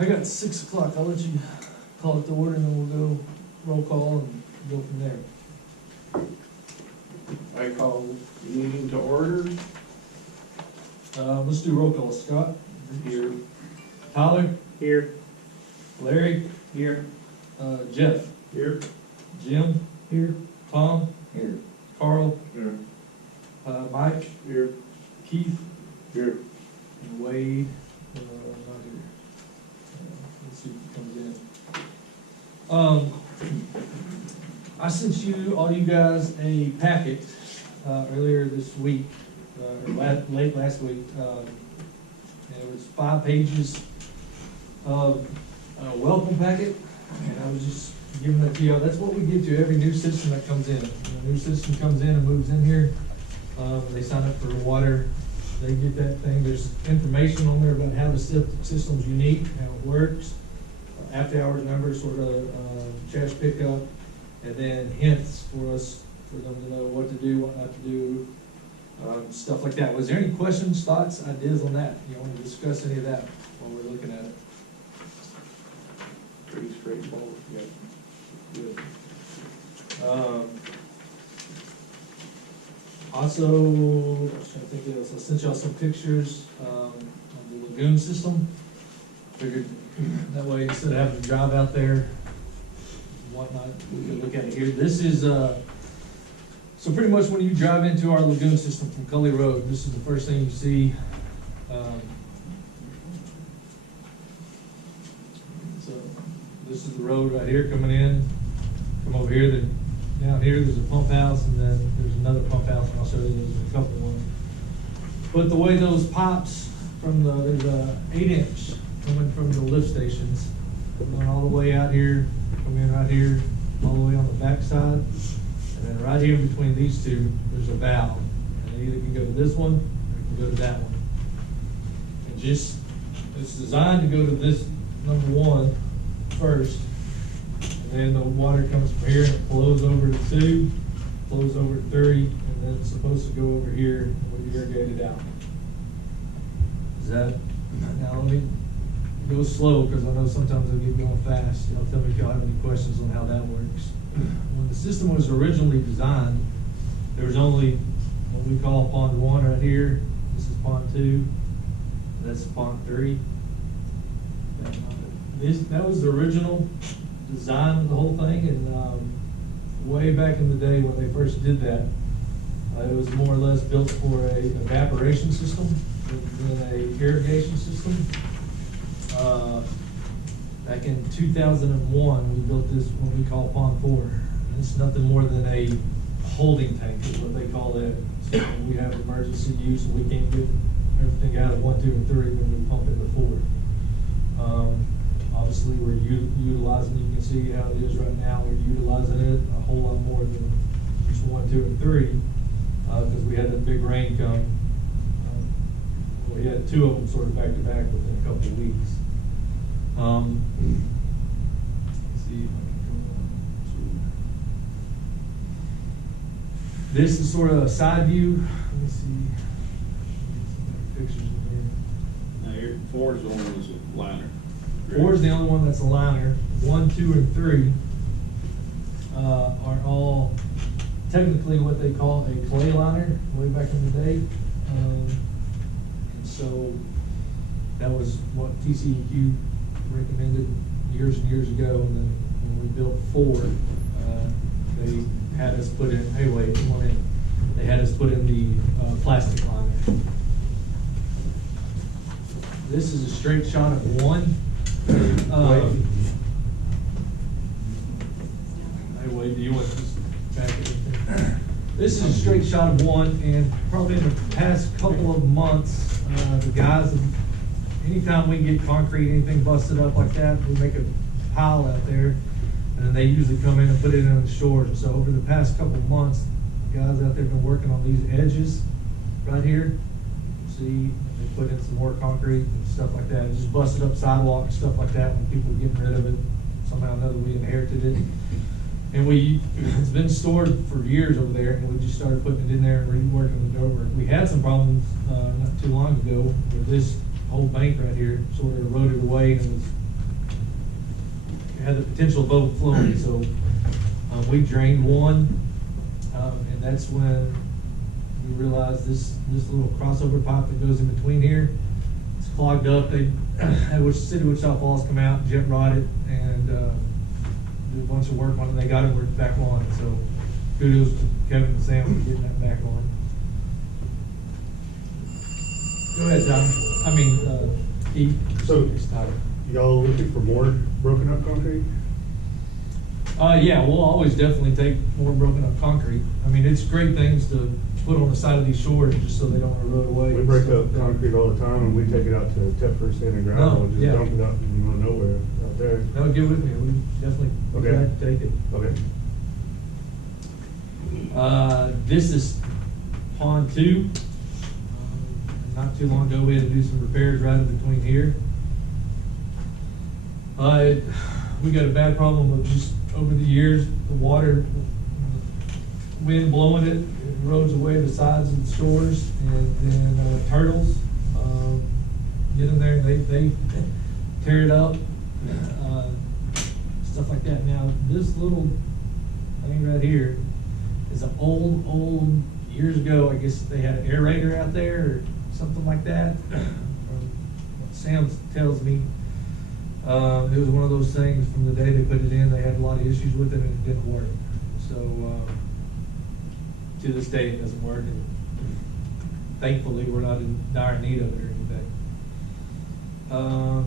I got 6 o'clock, I'll let you call it to order and then we'll go roll call and go from there. I call the meeting to order. Let's do roll call. Scott? Here. Tyler? Here. Larry? Here. Jeff? Here. Jim? Here. Tom? Here. Carl? Here. Mike? Here. Keith? Here. And Wade? Not here. Let's see if he comes in. I sent all you guys a packet, earlier this week, or late last week. And it was 5 pages of a welcome packet, and I was just giving that to you. That's what we give to every new citizen that comes in. When a new citizen comes in and moves in here, they sign up for water, they get that thing. There's information on there about how the system's unique, how it works, after hours numbers, sort of trash pickup, and then hints for us, for them to know what to do, what not to do, stuff like that. Was there any questions, thoughts, ideas on that? You want to discuss any of that while we're looking at it? Pretty straightforward. Yeah. Good. Also, I was trying to think of this, I sent y'all some pictures of the lagoon system. Figured that way, instead of having to drive out there and whatnot, we could look at it here. This is, so pretty much when you drive into our lagoon system from Cully Road, this is the first thing you see. So this is the road right here coming in. Come over here, then down here there's a pump house, and then there's another pump house, and I'll show you there's a couple ones. But the way those pipes from there's a 8-inch coming from the lift stations, going all the way out here, come in right here, all the way on the back side, and then right here between these two, there's a valve, and it either can go to this one, or it can go to that one. And just, it's designed to go to this number 1 first, and then the water comes from here and it flows over to 2, flows over to 3, and then it's supposed to go over here and we irrigate it out. Is that, now let me go slow, because I know sometimes I get going fast. Y'all tell me if y'all have any questions on how that works. When the system was originally designed, there was only what we call pond 1 right here. This is pond 2. That's pond 3. That was the original design of the whole thing, and way back in the day when they first did that, it was more or less built for a evaporation system than a irrigation system. Back in 2001, we built this, what we call Pond 4. And it's nothing more than a holding tank, is what they call it. So when we have emergency use and we can't get everything out of 1, 2, and 3, then we pump into 4. Obviously, we're utilizing, you can see how it is right now, we're utilizing it a whole lot more than just 1, 2, and 3, because we had that big rain come. We had 2 of them sort of back to back within a couple of weeks. Let's see if I can go on to this is sort of a side view. Let me see. Some pictures in Now, your 4 is the one that's a liner. here. 4 is the only one that's a liner. 1, 2, and 3 are all technically what they call a clay liner way back in the day. And so that was what TCEQ recommended years and years ago. And then when we built 4, they had us put in, hey wait, come on in. They had us put in the plastic liner. This is a straight shot of 1. Hey Wade, do you want this back? This is a straight shot of 1, and probably in the past couple of months, the guys, anytime we get concrete, anything busted up like that, we make a pile out there, and then they usually come in and put it in the shores. And so over the past couple of months, the guys out there have been working on these edges right here. See, they put in some more concrete and stuff like that. It just busted up sidewalks, stuff like that, when people were getting rid of it. Somehow or another, we inherited it. And it's been stored for years over there, and we just started putting it in there and reworking it over. We had some problems not too long ago where this whole bank right here sort of eroded away and it was had the potential of overflowing, so, we drained one, and that's when we realized this little crossover pipe that goes in between here, it's clogged up. They had City of Wichita Falls come out, jet rod it, and, do a bunch of work on it. They got it worked back on, so kudos to Kevin and Sam for getting that back on. Go ahead, Tom. Keith. So- It's Tyler. Y'all looking for more broken up concrete? Yeah, we'll always definitely take more broken up concrete. I mean, it's great things to put on the side of these shores just so they don't erode away. We break up concrete all the time and we take it out to Tepper, sand and gravel, Oh, and just yeah. dump it out in the middle of nowhere out there. That'll get with me. We definitely Okay. glad to take it. Okay. This is pond 2. Not too long ago, we had to do some repairs right in between here. We got a bad problem of just over the years, the water, wind blowing it, it erodes away the sides of the shores, and then turtles get in there and they tear it up, stuff like that. Now, this little thing right here is an old, years ago, I guess they had an aerator out there or something like that. From what Sam tells me, it was one of those things from the day they put it in, they had a lot of issues with it and it didn't work. So, to this day, it doesn't work, and thankfully, we're not in dire need of it or anything.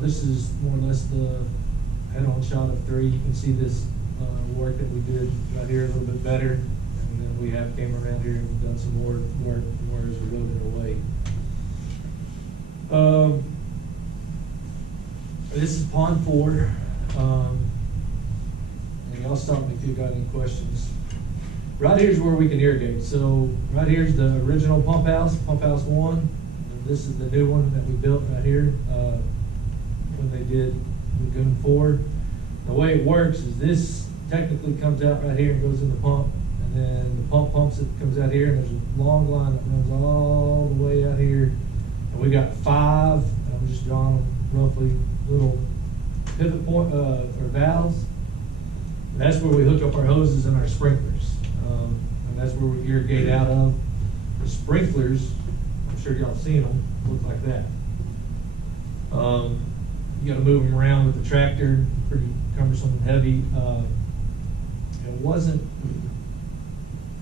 This is more or less the head-on shot of 3. You can see this work that we did right here a little bit better, and then we have came around here and done some more work from where it's eroded away. This is pond 4, and y'all stop me if you got any questions. Right here's where we can irrigate. So right here's the original pump house 1, and this is the new one that we built right here when they did Lagoon 4. The way it works is this technically comes out right here and goes in the pump, and then the pump pumps it, comes out here, and there's a long line that runs all the way out here, and we got 5, and I'm just drawing them roughly, little pivot point or valves. And that's where we hook up our hoses and our sprinklers, and that's where we irrigate out of. The sprinklers, I'm sure y'all have seen them, look like that. You got to move them around with the tractor, pretty cumbersome and heavy. It wasn't.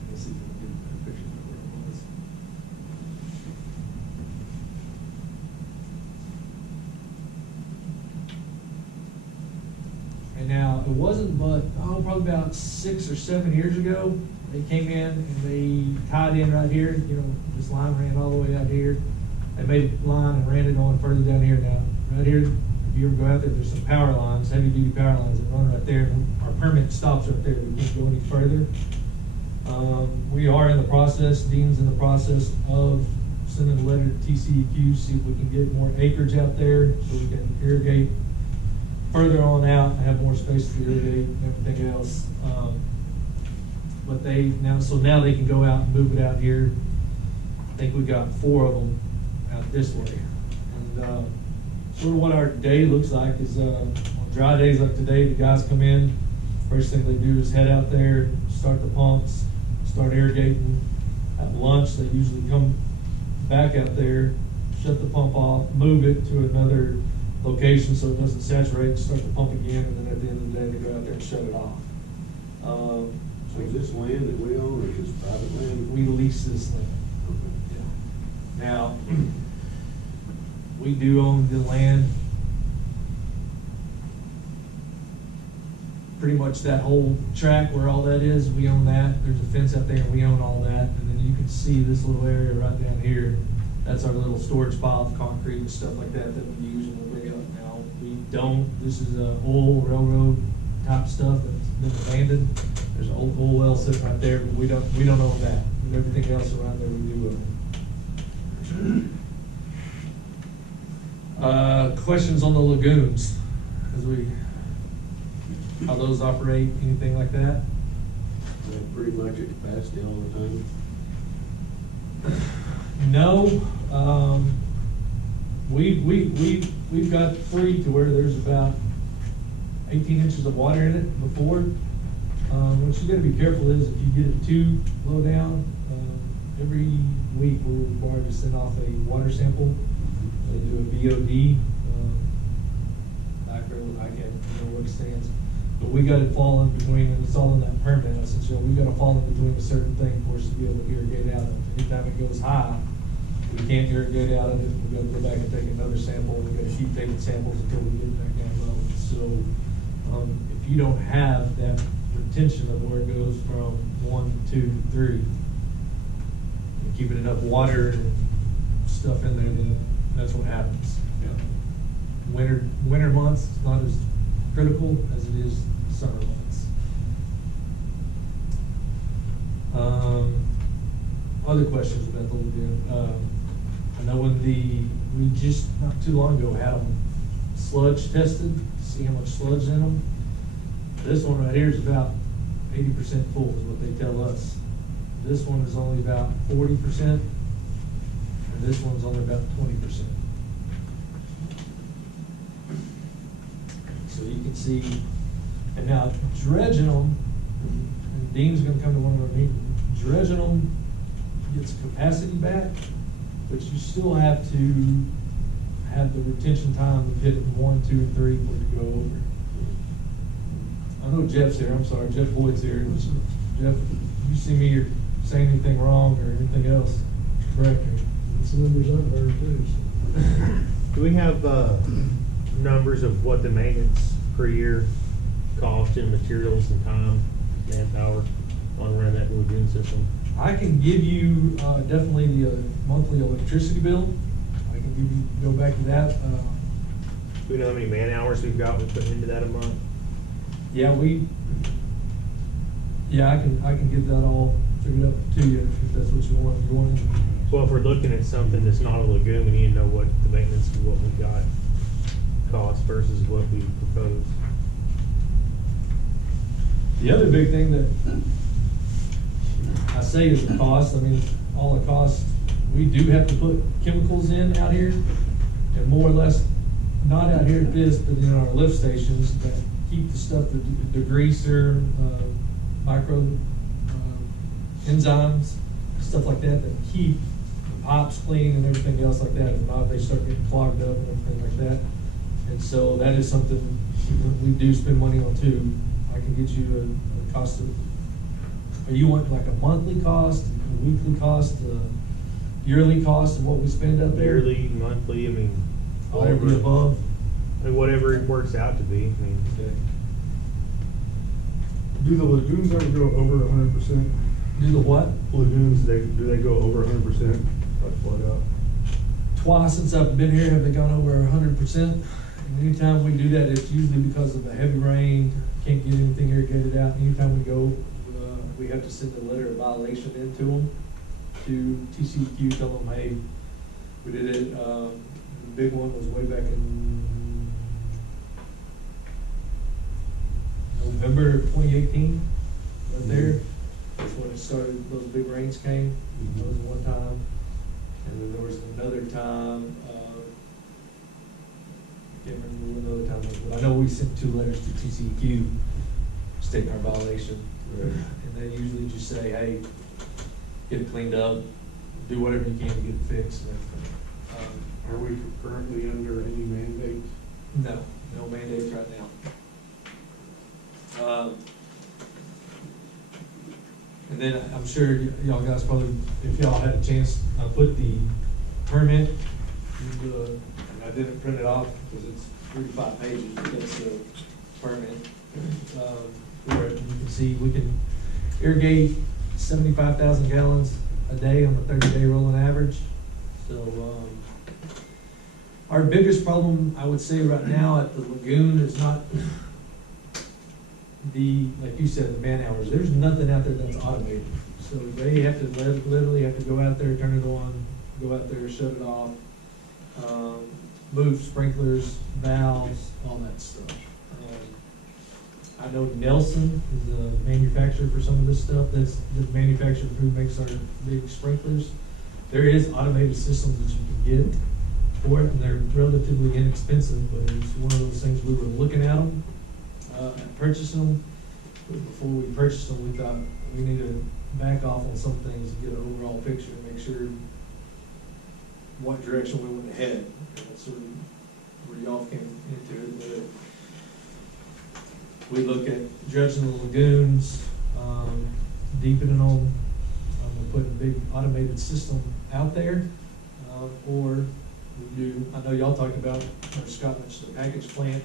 Let's see if I can get a picture of where it was. And now, it wasn't but, probably about 6 or 7 years ago, they came in and they tied in right here, this line ran all the way out here. They made a line and ran it on further down here. Now, right here, if you ever go out there, there's some power lines, heavy duty power lines that run right there. And our permit stops right there. We can't go any further. We are in the process, Dean's in the process of sending a letter to TCEQ, see if we can get more acreage out there so we can irrigate further on out and have more space to irrigate and everything else. But now they can go out and move it out here. I think we got 4 of them out this way. And sort of what our day looks like is on dry days like today, the guys come in. First thing they do is head out there, start the pumps, start irrigating. At lunch, they usually come back out there, shut the pump off, move it to another location so it doesn't saturate, start the pump again, and then at the end of the day, they go out there and shut it off. So is this land that we own or just private land? We lease this land. Okay. Yeah. Now, we do own the land. Pretty much that whole track where all that is, we own that. There's a fence out there and we own all that. And then you can see this little area right down here. That's our little storage pile of concrete and stuff like that that we use and we bring it up now. We don't, this is old railroad type stuff that's been abandoned. There's an old well sitting right there, but we don't own that. But everything else around there we do own. Questions on the lagoons? How those operate, anything like that? They're pretty much at capacity all the time. No, we've got 3 to where there's about 18 inches of water in it before. What you gotta be careful is if you get it too low down, every week we're required to send off a water sample. They do a BOD, I can't remember what it stands. But we got it falling between, and it's all in that permit, I said, we gotta fall in between a certain thing for us to be able to irrigate out of it. Anytime it goes high, we can't irrigate out of it, we gotta go back and take another sample, we gotta keep taking samples until we get back down low. So, if you don't have that retention of where it goes from 1, 2, 3, and keeping enough water and stuff in there, then that's what happens. Winter months, it's not as critical as it is summer months. Other questions about the lagoon? I know we just not too long ago had them sludge tested, see how much sludge in them. This one right here is about 80% full is what they tell us. This one is only about 40%, and this one's only about 20%. So you can see, and now dredging them, and Dean's gonna come to one of our meetings, dredging them gets capacity back, but you still have to have the retention time of hitting 1, 2, and 3 for it to go over. I know Jeff's here, I'm sorry, Jeff Boyd's here. Jeff, you see me or saying anything wrong or anything else, correct me. That's the numbers I've heard too. So. Do we have, numbers of what the maintenance per year cost in materials and time, manpower on running that lagoon system? I can give you, definitely the monthly electricity bill. I can give you, go back to that. Do we know how many man hours we've got we put into that a month? Yeah, I can get that all figured up to you if that's what you want. You want. Well, if we're looking at something that's not a lagoon, we need to know what the maintenance of what we got cost versus what we propose. The other big thing that I say is the cost. I mean, all the costs, we do have to put chemicals in out here, and more or less, not out here at this, but in our lift stations that keep the stuff, the greaser, micro enzymes, stuff like that, that keep the pipes clean and everything else like that. If not, they start getting clogged up and everything like that. And so that is something we do spend money on too. I can get you a cost of, or you want like a monthly cost, a weekly cost, a yearly cost of what we spend up there? Yearly, monthly, I mean, All of the above? whatever it works out to be, I mean. Okay. Do the lagoons ever go over 100%? Do the what? Lagoons, do they go over 100%? Like flood out? Twice since I've been here have they gone over 100%. And anytime we do that, it's usually because of a heavy rain, can't get anything irrigated out. Anytime we go, we have to send a letter of violation into them, to TCEQ, tell them, hey, we did it. The big one was way back in November of 2018, right there. That's when it started, those big rains came. That was one time. And then there was another time, can't remember what the other time was, but I know we sent 2 letters to TCEQ stating our violation. Right. And they usually just say, hey, get it cleaned up, do whatever you can to get it fixed and everything. Are we currently under any mandates? No mandates right now. And then I'm sure y'all guys probably, if y'all had a chance, put the permit, and I didn't print it off because it's 35 pages, but that's the permit. Where you can see we can irrigate 75,000 gallons a day on a 30-day rolling average. So our biggest problem, I would say right now at the lagoon is not like you said, the man hours. There's nothing out there that's automated. So they have to literally have to go out there, turn it on, go out there, shut it off, move sprinklers, valves, all that stuff. I know Nelson is the manufacturer for some of this stuff. That's the manufacturer who makes our big sprinklers. There is automated systems that you can get for it, and they're relatively inexpensive, but it's one of those things we were looking at them. purchasing them. But before we purchased them, we thought we need to back off on some things and get an overall picture and make sure what direction we want to head. And that's sort of where y'all came into it. We look at dredging the lagoons, deepening them, we're putting a big automated system out there, or we do, I know y'all talked about, or Scott mentioned the package plant,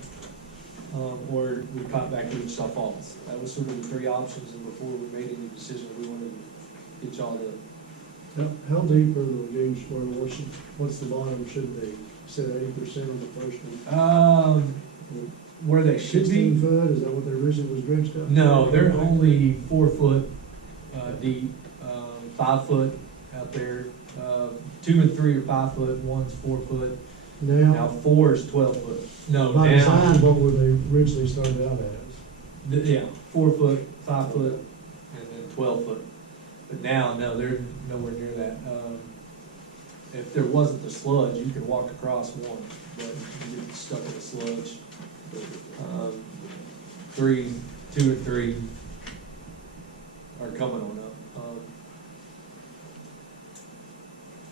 or we caught back to Wichita Falls. That was sort of the three options, and before we made any decision, we wanted to get y'all to. How deep are the lagoons, what's the bottom should be? Said 80% on the first one? Where they should 16 be. foot, is that what they originally was dredged up? No, they're only 4 foot deep, 5 foot out there. 2 and 3 are 5 foot, one's 4 foot. Now Now, 4 is 12 foot. No, by now, design, what were they originally started out as? yeah, 4 foot, 5 foot, and then 12 foot. But now, no, they're nowhere near that. If there wasn't the sludge, you could walk across one, but you get stuck in the sludge. 2 and 3 are coming on up.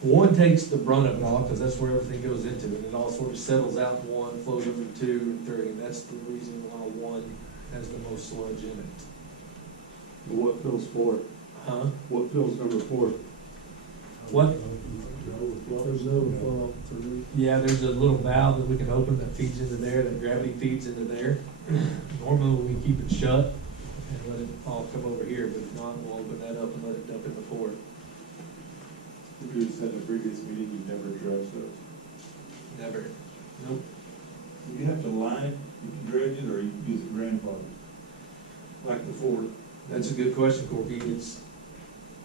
One takes the brunt of it all, because that's where everything goes into it. It all sort of settles out in one, flows over to 2 and 3, and that's the reason why one has the most sludge in it. But what fills 4? Huh? What fills number 4? What? There's no overflow through. Yeah, there's a little valve that we can open that feeds into there, that gravity feeds into there. Normally, we keep it shut and let it all come over here, but if not, we'll open that up and let it dump in the port. You said in the previous meeting you never dredged those. Never. Nope. Do you have to line it, you can dredge it, or you can use it grandfather? Like the Ford? That's a good question, Corky. It's,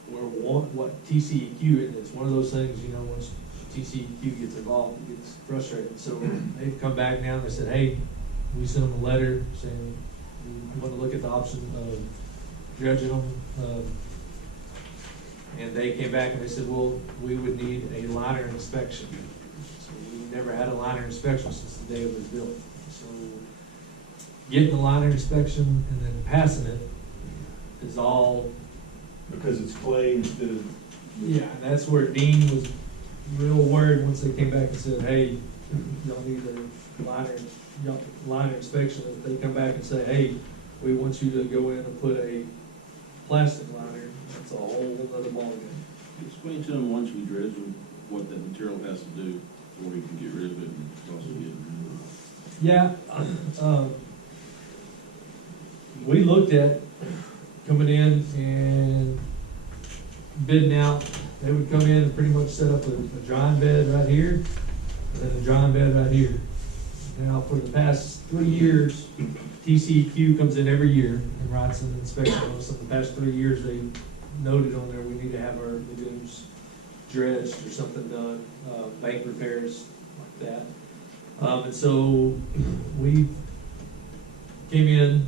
what TCEQ is. It's one of those things, you know, once TCEQ gets involved, it gets frustrating. So they've come back now and they said, hey, we sent them a letter saying we want to look at the option of dredging them. And they came back and they said, well, we would need a liner inspection. So we never had a liner inspection since the day it was built. So getting the liner inspection and then passing it is all. Because it's clay instead of. Yeah, and that's where Dean was real worried once they came back and said, hey, y'all need a liner inspection. If they come back and say, hey, we want you to go in and put a plastic liner, that's a whole other ballgame. Explain to them, once we dredge them, what that material has to do before we can get rid of it and also get it. Yeah, we looked at coming in and bidding out. They would come in and pretty much set up a drying bed right here and a drying bed right here. Now, for the past 3 years, TCEQ comes in every year and writes an inspection on us. In the past 3 years, they noted on there we need to have our lagoons dredged or something done, bank repairs like that. And so we came in,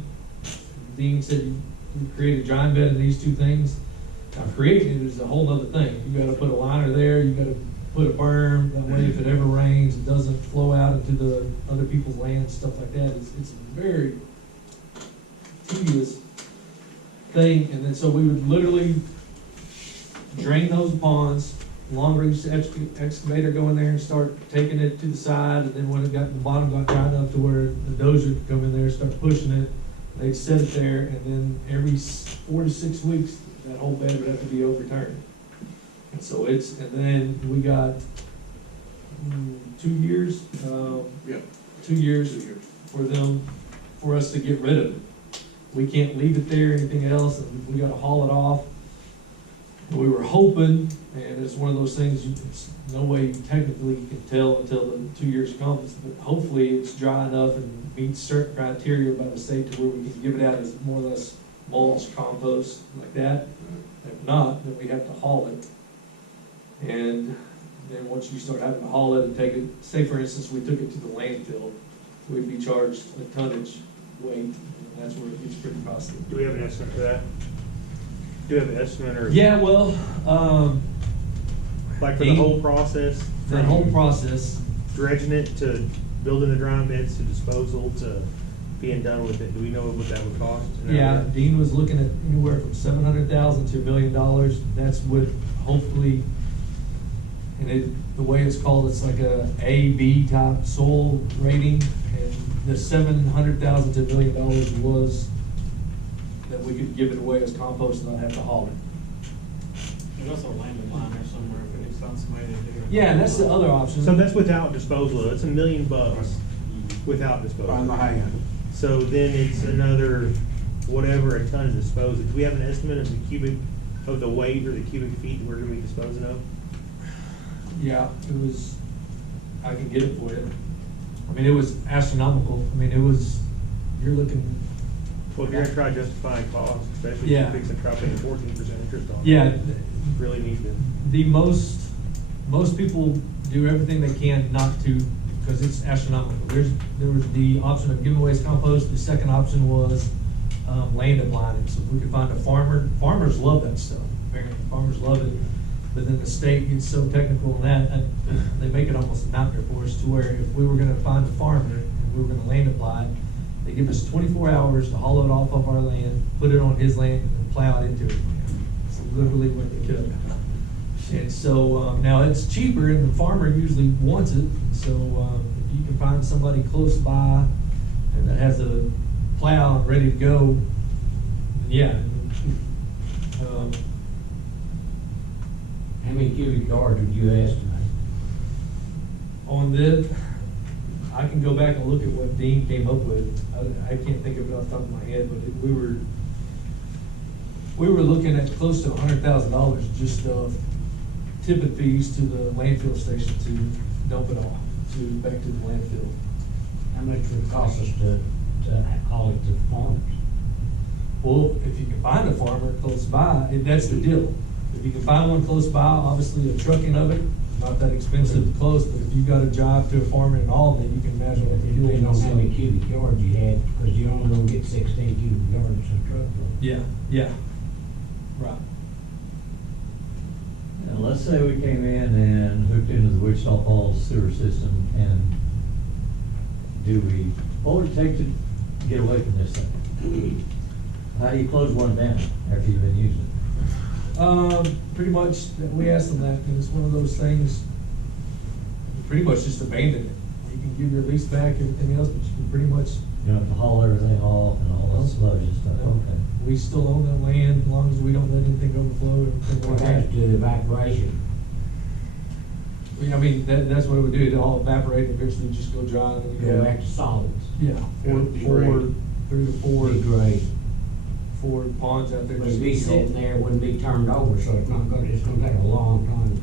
Dean said, we created a drying bed in these two things. Now, creating it is a whole nother thing. You gotta put a liner there, you gotta put a berm, that way if it ever rains, it doesn't flow out into the other people's land, stuff like that. It's a very tedious thing, and then so we would literally drain those ponds, long reach excavator go in there and start taking it to the side, and then when it got the bottom got dry enough to where the dozer could come in there and start pushing it, they'd set it there, and then every 4 to 6 weeks, that whole bed would have to be overturned. And so and then we got 2 years, 2 years for us to get rid of it. We can't leave it there, anything else, and we gotta haul it off. We were hoping, and it's one of those things, it's no way you technically can tell until the 2 years comes, but hopefully it's dry enough and meets certain criteria by the state to where we can give it out as more or less mulch, compost, like that. If not, then we have to haul it. And then once you start having to haul it and take it, say for instance, we took it to the landfill, we'd be charged a tonnage weight, and that's where it gets pretty costly. Do we have an estimate for that? Do we have an estimate or? Yeah, well, Like for the whole process? that whole process, Dredging it to building the drying beds to disposal to being done with it? Do we know what that would cost? Yeah, Dean was looking at anywhere from $700,000 to $1 million. That's with hopefully, and the way it's called, it's like A/B type soil rating. And the $700,000 to $1 million was that we could give it away as compost and not have to haul it. There's also a landing line there somewhere, if it's found somebody to do it. Yeah, and that's the other option. So that's without disposal. It's $1 million without disposal. On the high end. So then it's another, whatever, a ton to dispose of. Do we have an estimate of the weight or the cubic feet we're gonna be disposing of? Yeah, it was, I can get it for you. I mean, it was astronomical. I mean, it was, you're looking, Well, if you're gonna try justifying costs, especially if Yeah. you're fixing to try paying 14% interest on it. yeah, Really need to. the most people do everything they can not to, because it's astronomical. There was the option of giving away as compost. The second option was land aligning. So if we could find a farmer, farmers love that stuff. Apparently, farmers love it. But then the state gets so technical in that, and they make it almost a nightmare for us, to where if we were gonna find a farmer and we were gonna land apply it, they give us 24 hours to haul it off of our land, put it on his land, and plow it into his land. It's literally what they took. And so, now it's cheaper, and the farmer usually wants it. So, if you can find somebody close by and that has a plow and ready to go, then yeah. How many cubic yards would you estimate? On this, I can go back and look at what Dean came up with. I can't think of it off the top of my head, but we were looking at close to $100,000 just tippet fees to the landfill station to dump it off back to the landfill. How much would it cost us to haul it to the farmers? Well, if you can find a farmer close by, that's the deal. If you can find one close by, obviously a trucking of it, not that expensive close, but if you got a job to a farmer in Albany, you can imagine what they're doing. Depending on how many cubic yards you had, because you're only gonna get 16 cubic yards a truckload. Yeah, right. Now, let's say we came in and hooked into the Wichita Falls sewer system, and what would it take to get away from this thing? How do you close one down after you've been using it? Pretty much, we asked them that, and it's one of those things, pretty much just abandon it. You can give your lease back, everything else, but you can pretty much. You don't have to haul everything off and all that sludge and stuff, okay. We still own that land, as long as we don't let anything overflow, everything What like that. happens to the evaporation? I mean, that's what it would do, it'd all evaporate, and eventually just go dry, and then you Go back to solids. Yeah, Degrade. 3 to 4 Degrade. ponds out there. But it'd be sitting there, wouldn't be turned over, so it's gonna take a long time to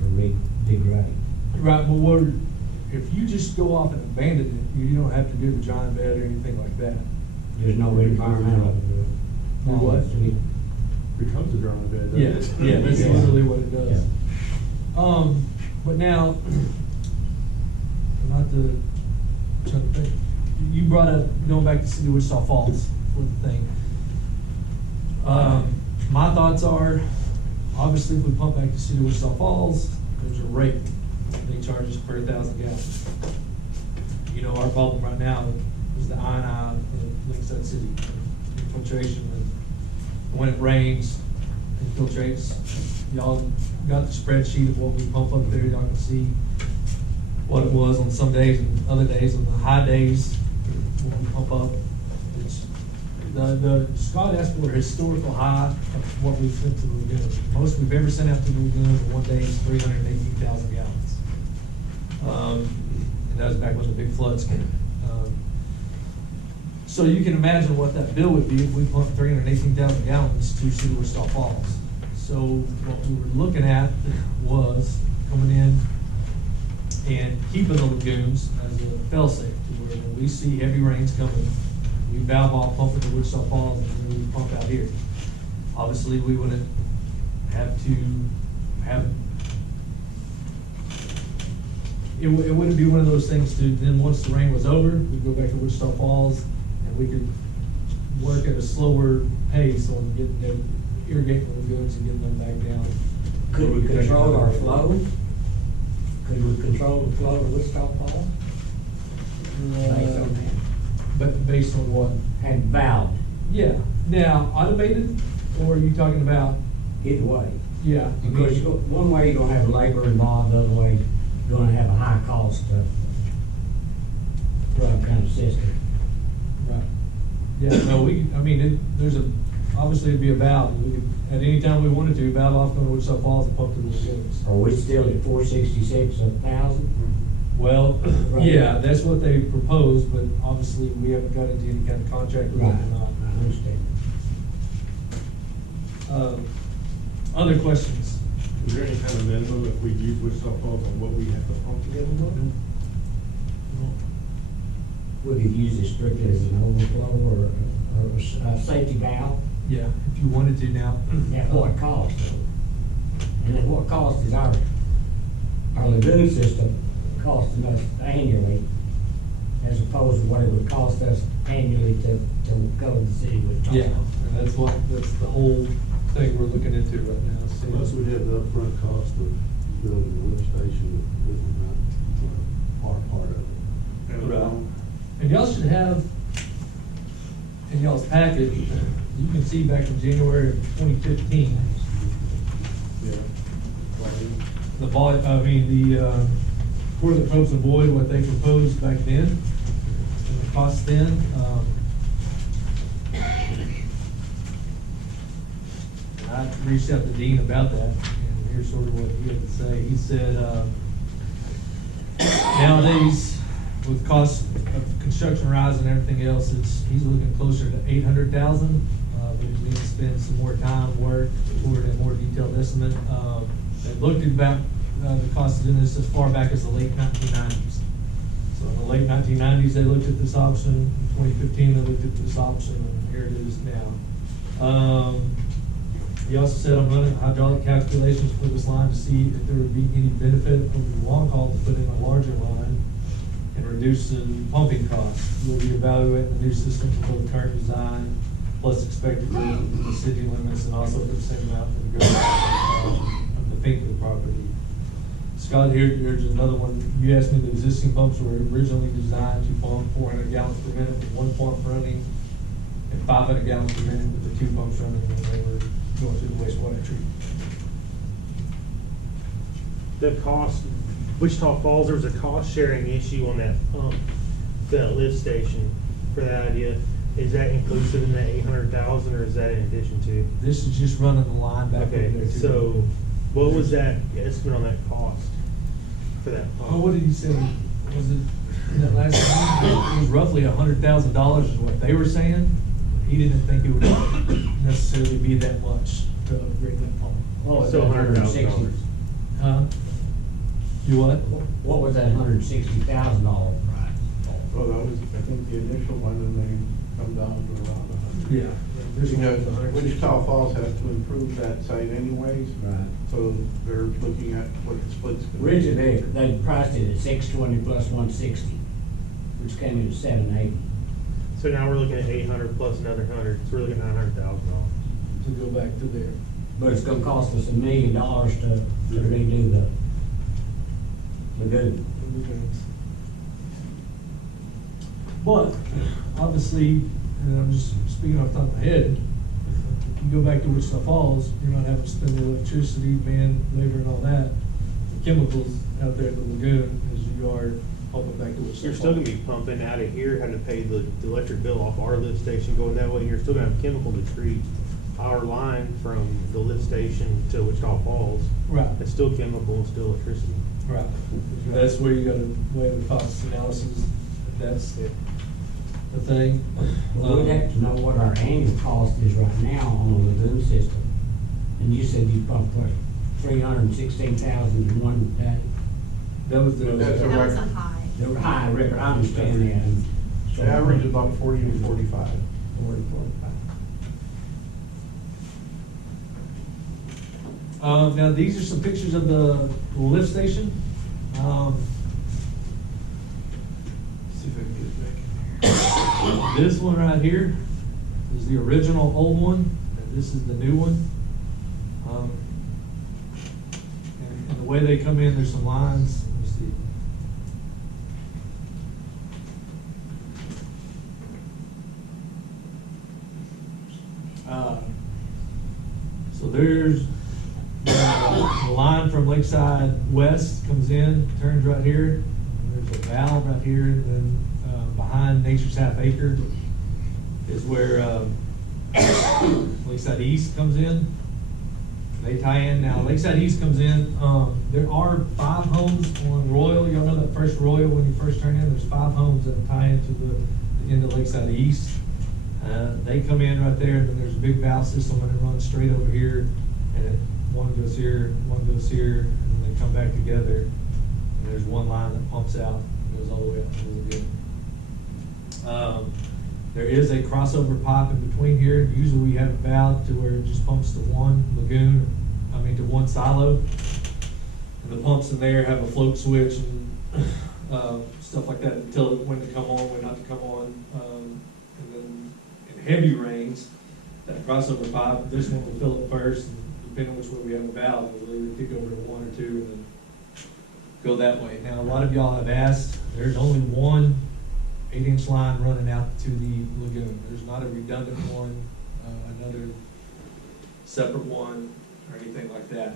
degrade. Right, but if you just go off and abandon it, you don't have to do the giant bed or anything like that. There's no environmental. Do what? Becomes a dry bed, doesn't Yeah, it? yeah, that's Yeah. literally what it does. Yeah. But now, not to, trying to think, you brought up going back to City of Wichita Falls for the thing. My thoughts are, obviously, if we pump back to City of Wichita Falls, there's a rate. They charge us per 1,000 gallons. You know, our problem right now is the I&I that links that city. Infiltration, when it rains, infiltrates. Y'all got the spreadsheet of what we pump up there. Y'all can see what it was on some days, and other days, on the high days, when we pump up. The Scott asked for a historical high of what we sent to the lagoon. Most we've ever sent out to the lagoon in one day is 318,000 gallons. And that was back when the big floods came. So you can imagine what that bill would be if we pumped 318,000 gallons to City of Wichita Falls. So what we were looking at was coming in and keeping the lagoons as a fail-safe, to where when we see heavy rains coming, we valve off, pump into Wichita Falls, and then we pump out here. Obviously, we wouldn't have to have, it wouldn't be one of those things to, then once the rain was over, we'd go back to Wichita Falls, and we could work at a slower pace on getting them, irrigating the lagoons and getting them back down. Could we control our flow? Could we control the flow of Wichita Falls? Based on that? But based on what? had valved, Yeah, now, automated, or are you talking about, either way. yeah? I Because mean, one way you're gonna have labor involved, the other way you're gonna have a high cost to run kind of system. Right. Yeah, no, I mean, obviously it'd be a valve, we could, at any time we wanted to, valve off, go to Wichita Falls and pump to the lagoons. Are we still at 466 a thousand? Well, Right. yeah, that's what they proposed, but obviously we haven't got into any kind of contract with them or not. I understand. Other questions? Is there any kind of minimum if we use Wichita Falls on what we have to pump to get them We could use it strictly as an overflow or a safety valve. Yeah, if you wanted to now. At what cost though? And at what cost is our lagoon system costing us annually as opposed to what it would cost us annually to go to the city with? Yeah, and that's the whole thing we're looking into right now. seeing- Plus, we have the upfront cost of building the lift station with them, part of it. Right. And y'all should have, in y'all's packet, you can see back in January of 2015, Yeah. the for the Probst and Boyd, what they proposed back then, and the cost then. And I reached out to Dean about that, and here's sort of what he had to say. He said, nowadays, with cost of construction rising and everything else, he's looking closer to 800,000. But he's going to spend some more time, work, toward a more detailed estimate. They looked at about the cost of doing this as far back as the late 1990s. So in the late 1990s, they looked at this option. In 2015, they looked at this option, and here it is now. He also said, I'm running hydraulic calculations for this line to see if there would be any benefit over the long haul to put in a larger line and reduce the pumping costs. We'll be evaluating the new system for both current design plus expected growth within the city limits, and also for the same amount for the growth of the Pinkley property. Scott, here's another one. You asked me the existing pumps were originally designed to pump 400 gallons per minute with one pump running and 500 gallons per minute with the two pumps running when they were going through the wastewater treatment. The cost, Wichita Falls, there was a cost sharing issue on that pump, that lift station for that idea. Is that inclusive in that 800,000 or is that in addition to? This is just running the line back over Okay, there too. so what was that estimate on that cost for that pump? Oh, what did he say? Was it, in that last meeting, it was roughly $100,000 is what they were saying. He didn't think it would necessarily be that much to upgrade that pump. What was So that $100,000. Huh? You what? What was that $160,000 price? Well, that was, I think, the initial one, and they come down to around 100. Yeah. There's one Because with 160. Wichita Falls has to improve that site anyways, Right. so they're looking at what the split's gonna be. Originally, they priced it at 620 plus 160, which came in at 780. So now we're looking at 800 plus another 100, so we're looking at $900,000. To go back to there. But it's gonna cost us $1 million to redo the lagoon. But, obviously, and I'm just speaking off the top of my head, if you go back to Wichita Falls, you're not having to spend the electricity, man, labor and all that, the chemicals out there at the lagoon as you are pumping back to Wichita You're Falls. still gonna be pumping out of here, having to pay the electric bill off our lift station going that way, and you're still gonna have chemical to treat our line from the lift station to Wichita Falls. Right, It's still chemical and still electricity. right. That's where you gotta weigh the cost analysis, if that's the thing. Well, we'd have to know what our annual cost is right now on the lagoon system. And you said you pumped, what, 316,000 in one day? That was the. That's a That was a record. high. The high record, I understand that. and so- The average is about 40 to 45. 40, 45. Now, these are some pictures of the lift station. See if I can get it back in here. This one right here is the original old one, and this is the new one. And the way they come in, there's some lines, let me see. So there's, the line from Lakeside West comes in, turns right here, and there's a valve right here, and then, behind Nature's Half Acre is where, Lakeside East comes in. They tie in. Now, Lakeside East comes in, there are 5 homes on Royal. Y'all know that first Royal, when you first turn in, there's 5 homes that tie into the end of Lakeside East. They come in right there, and then there's a big valve system, and it runs straight over here, and one goes here, one goes here, and then they come back together, and there's one line that pumps out, and goes all the way up to the lagoon. There is a crossover pipe in between here. Usually we have a valve to where it just pumps to one lagoon, to one silo. And the pumps in there have a float switch and stuff like that to tell it when to come on, when not to come on. And then in heavy rains, that crossover pipe, this one will fill it first, and depending on which way we have a valve, we'll either kick over to 1 or 2 and then go that way. Now, a lot of y'all have asked, there's only one 8-inch line running out to the lagoon. There's not a redundant one, another separate one, or anything like that.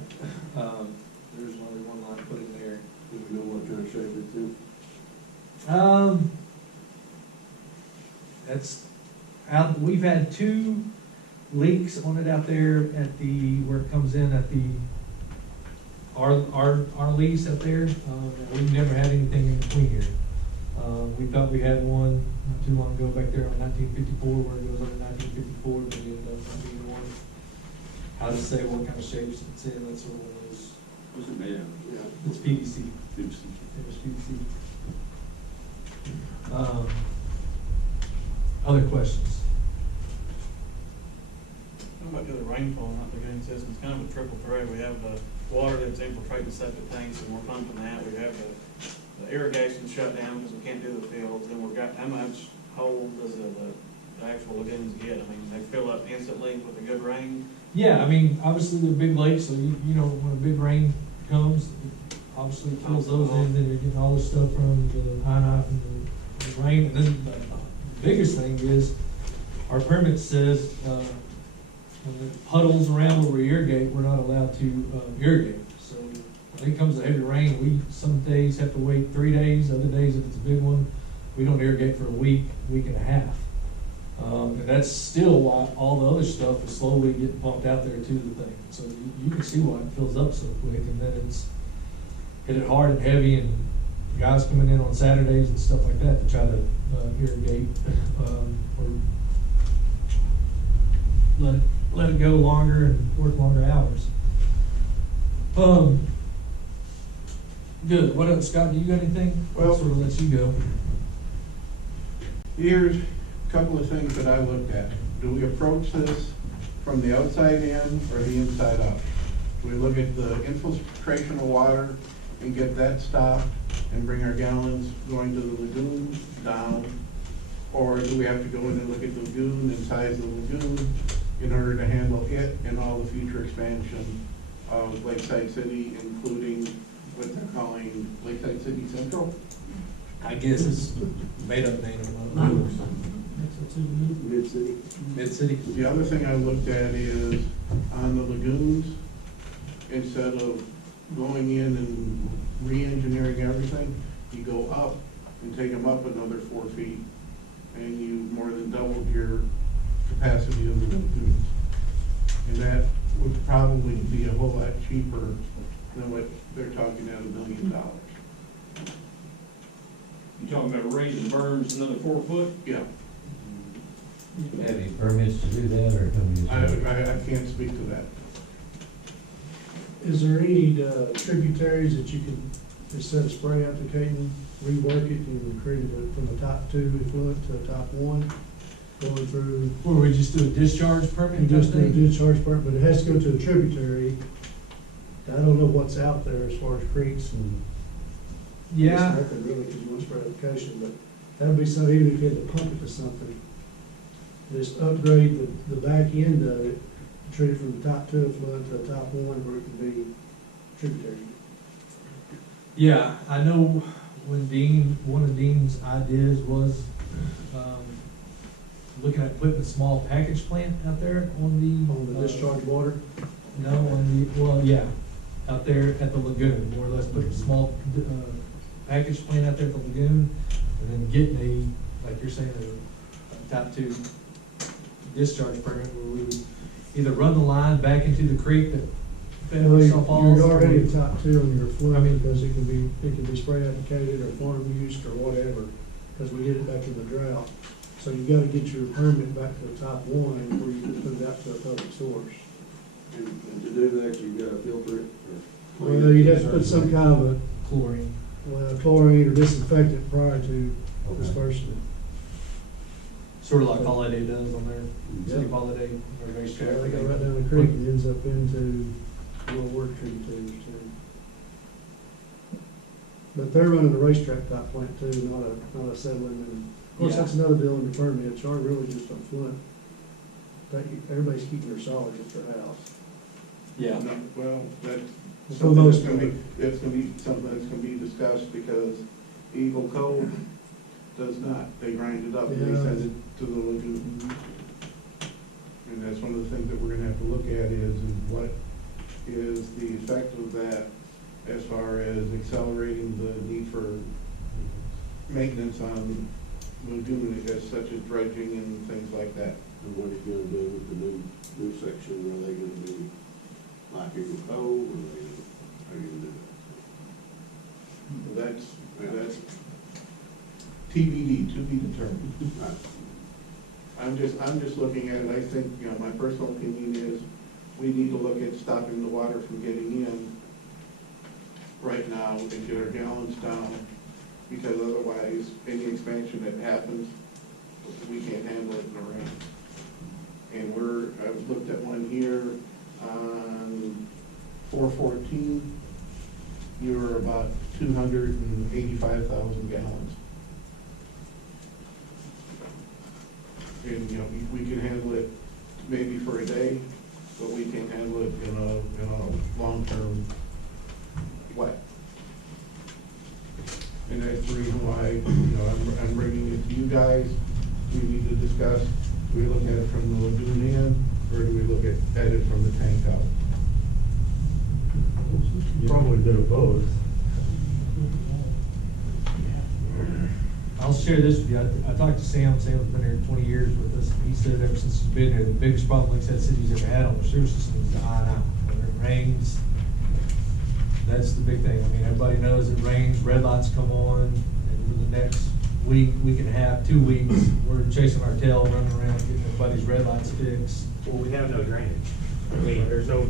There's only one line put in there. Do we know what they're shaped to? That's out. We've had 2 leaks on it out there at the, where it comes in at the our lease out there. We've never had anything in between here. We thought we had one not too long ago back there on 1954, where it goes over 1954, but we ended up not being one. How to say what kind of shapes it's in, that's sort of one of those. What's it made out of? Yeah, it's PVC. PVC. It was PVC. Other questions? How about the rainfall, not the lagoon system? It's kind of a triple threat. We have the water that's infiltrating the septic tanks, and we're pumping that. We have the irrigation shut down because we can't do the fields. Then we've got, how much hold does the actual lagoons get? I mean, they fill up instantly with a good rain? Yeah, obviously they're big lakes, so you know, when a big rain comes, it obviously fills those in, then you're getting all this stuff from the high knife and the rain. And then the biggest thing is, our permit says, when it puddles around where we irrigate, we're not allowed to irrigate. So when it comes to heavy rain, we some days have to wait 3 days, other days if it's a big one, we don't irrigate for a week and a half. And that's still why all the other stuff is slowly getting pumped out there to the thing. So you can see why it fills up so quick, and then it's hit it hard and heavy, and guys coming in on Saturdays and stuff like that to try to irrigate or let it go longer and work longer hours. Good. What else, Scott? Do you got anything? Well, I'll sort of let you go. Here's a couple of things that I looked at. Do we approach this from the outside in or the inside out? Do we look at the infiltration of water and get that stopped and bring our gallons going to the lagoon down? Or do we have to go in and look at the lagoon and size the lagoon in order to handle it and all the future expansion of Lakeside City, including what they're calling Lakeside City Central? I guess it's made up name. Mid-city. Mid-city. The other thing I looked at is on the lagoons, instead of going in and re-engineering everything, you go up and take them up another 4 feet, and you more than doubled your capacity of the lagoons. And that would probably be a whole lot cheaper than what they're talking at $1 million. You talking about raising berms another 4 foot? Yeah, Have any permits to do that, or can we just? I can't speak to that. Is there any tributaries that you can, instead of spray applicating, rework it and create it from the top 2 effluent to the top 1, going through? Where we just do a discharge permit? You just do a type thing? discharge part, but it has to go to a tributary. I don't know what's out there as far as creeks and. Yeah. Nothing really, because you want spray application, but that'd be something, even if you had to pump it to something. Just upgrade the back end of it, treat it from the top 2 effluent to the top 1 where it can be tributary. Yeah, I know when one of Dean's ideas was, looking at putting a small package plant out there On the discharge water. No, well, yeah, out there at the lagoon, more or less, putting a small, package plant out there at the lagoon, and then getting a, like you're saying, a top two discharge permit where we would either run the line back into the creek that fed Well, Wichita Falls. you're already at top two on your I flood, mean- because it can be spray applicated or farm used or whatever, because we did it back in the drought. So you gotta get your permit back to the top one, where you can put it out to a public source. And to do that, you've got to filter it or. Well, you'd have to put some kind of a, Chlorine. chlorine or disinfectant prior to Okay. dispersing it. Sort of like Holiday does on their city Yeah. holiday, their racetrack. Yeah, they go right down the creek and ends up into little work tributaries too. But they're running a racetrack type plant too, not a settling, and of course, Yeah. that's another deal in the permits, are really just on flood. Everybody's keeping their solids at their house. Yeah. No, well, that's For the something most that's gonna be, part. that's gonna be something that's gonna be discussed, because Eagle Cove does not. They grind it up and they Yeah. send it to the lagoon. And that's one of the things that we're gonna have to look at is what is the effect of that as far as accelerating the need for maintenance on lagoon, as such as dredging and things like that. And what are you gonna do with the new section? Are they gonna be like Eagle Cove, or are you gonna do that? That's TBD, to be determined. Right. I'm just looking at it, I think, my personal opinion is, we need to look at stopping the water from getting in right now and get our gallons down, because otherwise, any expansion that happens, we can't handle it in the rain. And I've looked at one here on 414, you were about 285,000 gallons. And, we can handle it maybe for a day, but we can't handle it in a long-term wet. And that's the reason why, I'm bringing it to you guys. We need to discuss, do we look at it from the lagoon in, or do we look at it from the tank out? Probably a bit of both. I'll share this with you. I talked to Sam. Sam's been here 20 years with us. He said ever since he's been here, the biggest problem Lakeside City's ever had on their sewer system is the I and out. When it rains, that's the big thing. I mean, everybody knows it rains, red lights come on, and for the next week, week and a half, 2 weeks, we're chasing our tail, running around, getting everybody's red lights fixed. Well, we have no drainage. I mean, there's no,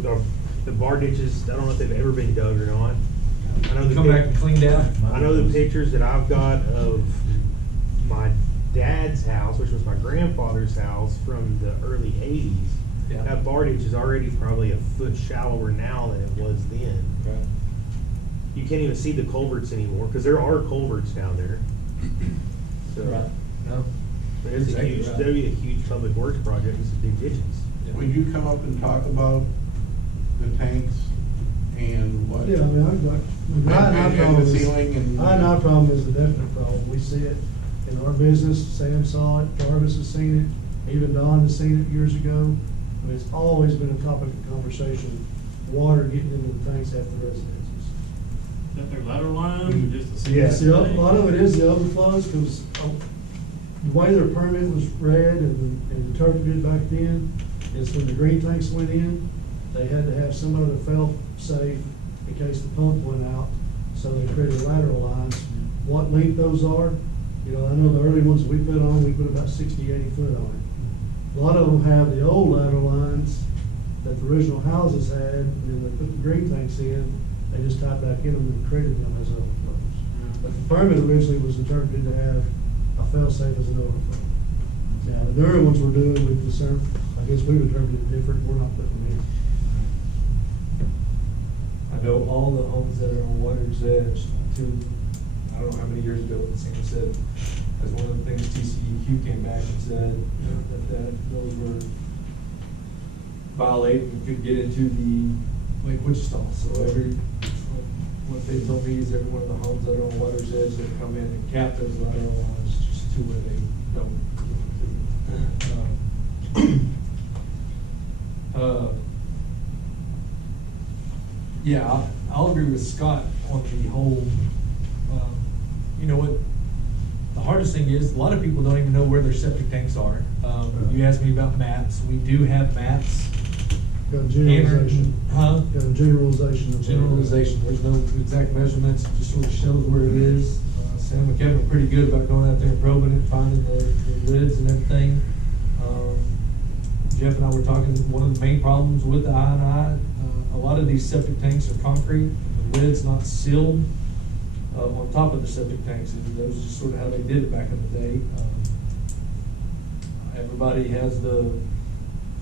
the bar ditches, I don't know if they've ever been dug or not. I know the Come back and cleaned out. I know the pictures that I've got of my dad's house, which was my grandfather's house from the early 80s. Yeah. That bar ditch is already probably a foot shallower now than it was then. Right. You can't even see the culverts anymore, because there are culverts down there. So, Right. No. but it's a Exactly huge, right. that'd be a huge public works project, is to dig ditches. Yeah. Would you come up and talk about the tanks and what? Yeah, I mean, I've got, the I and I And problem the is, ceiling and. I and I problem is a definite problem. We see it in our business, Sam saw it, Jarvis has seen it, even Don has seen it years ago. I mean, it's always been a topic of conversation, water getting into the tanks at the residences. Is that their lateral lines or just the? Yes, a lot of it is the overflows, because the way their permit was read and interpreted back then is when the green tanks went in, they had to have some other fail-safe in case the pump went out, so they created lateral lines. What length those are, I know the early ones we put on, we put about 60, 80 foot on it. A lot of them have the old lateral lines that the original houses had, and then they put the green tanks in, they just tied back in them and created them as overflows. But the permit originally was interpreted to have a fail-safe as an overflow. Now, the newer ones we're doing with the CERN, I guess we would interpret it different, we're not putting them in. I know all the homes that are on Water's Edge, I don't know how many years ago, but Sam said, as one of the things TCEQ came back and said, that those were violating, could get into the Lake Wichita. So what they told me is every one of the homes that are on Water's Edge that come in and cap those lateral lines just to where they don't. Yeah, I'll agree with Scott on the whole, you know what, the hardest thing is, a lot of people don't even know where their septic tanks are. You asked me about maps, we do have maps. Got a generalization. Huh? Got a generalization. of- Generalization, there's no exact measurements, it just sort of shows where it is. Sam and Kevin are pretty good about going out there and probing it, finding the lids and everything. Jeff and I were talking, one of the main problems with the I&I, a lot of these septic tanks are concrete, the lid's not sealed on top of the septic tanks, and that was just sort of how they did it back in the day. Everybody has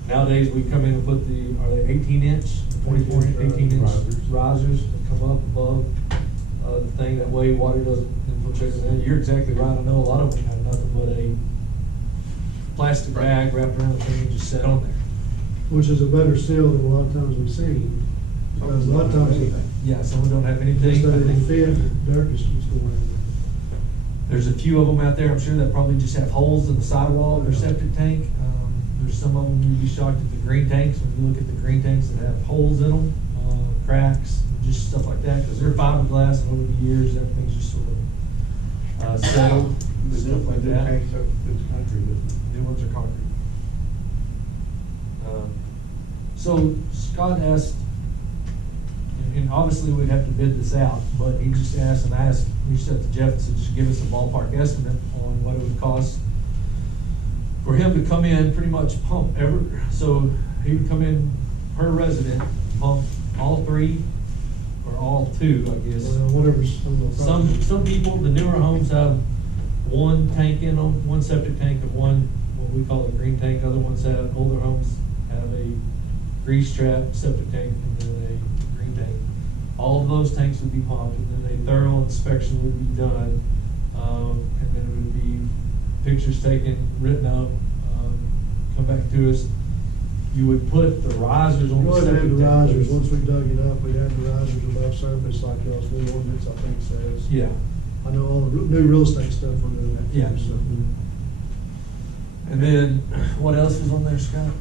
nowadays we come in and put are they 18-inch, 24-inch, 18-inch risers that come up above the thing, that way water doesn't infiltrate it. And you're exactly right, I know a lot of them have nothing but a plastic bag wrapped around the thing and just set on there. Which is a better seal than a lot of times we've seen. Because a lot of times, Yeah, some of them don't have anything. just I under the think fit, dirt just keeps going in. there's a few of them out there, I'm sure, that probably just have holes in the sidewall of their septic tank. There's some of them, you'd be shocked at the green tanks, when you look at the green tanks that have holes in them, cracks, just stuff like that, because they're fiberglass, and over the years, everything's just sort of settled, stuff like The that. tanks are, it's concrete, isn't it? New ones are concrete. So Scott asked, and obviously we'd have to bid this out, but he just asked, and I asked, reached out to Jeff and said, just give us a ballpark estimate on what it would cost for him to come in, pretty much pump so he would come in per resident, pump all three, or all two, I guess. Well, whatever's on the property. Some people, the newer homes have one tank in them, one septic tank and one, what we call a green tank. Other ones have, older homes have a grease trap septic tank and then a green tank. All of those tanks would be pumped, and then a thorough inspection would be done. And then it would be pictures taken, written up, come back to us. You would put the risers on Go the ahead and septic have the tank. risers, once we dug it up, we'd have the risers above surface like y'all's new ordinance, I think says. Yeah. I know all the new real estate stuff we're doing that. Yeah. too, so. And then, what else is on there, Scott?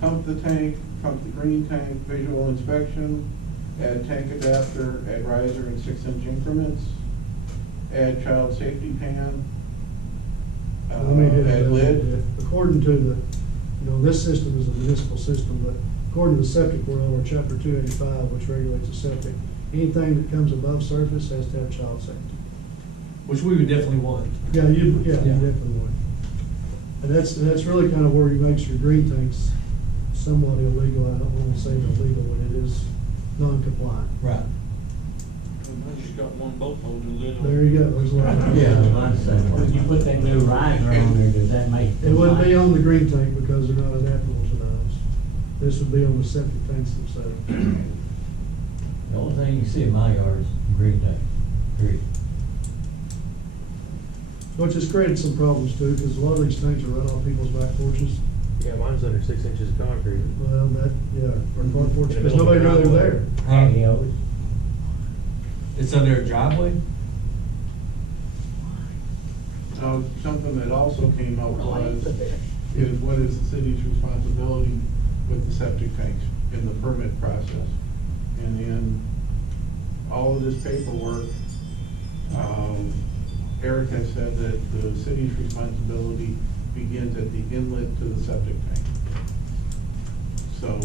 Pump the tank, pump the green tank, visual inspection, add tank adapter, add riser in 6-inch increments, add child safety pan, Let me hit add it. lid. According to the, this system is a municipal system, but according to the septic world, or chapter 285, which regulates the septic, anything that comes above surface has to have child safety. Which we would definitely want. Yeah, you Yeah. definitely would. And that's really kind of where he makes your green tanks somewhat illegal. I don't want to say illegal when it is non-compliant. Right. I just got one boat hold and lid on. There you go. There's a lot. When you put that new riser on there, does that make? It wouldn't be on the green tank because they're not adaptable to those. This would be on the septic tanks themselves. The only thing you see in my yard is green tank, period. Which has created some problems too, because a lot of these tanks are right off people's back porches. Yeah, mine's under 6 inches of concrete. Well, or front porch, In the because middle of nobody the knew they were there. driveway. Patios. It's under a driveway? Now, something that also came out was, is what is the city's responsibility with the septic tanks in the permit process? And in all of this paperwork, Eric has said that the city's responsibility begins at the inlet to the septic tank. So,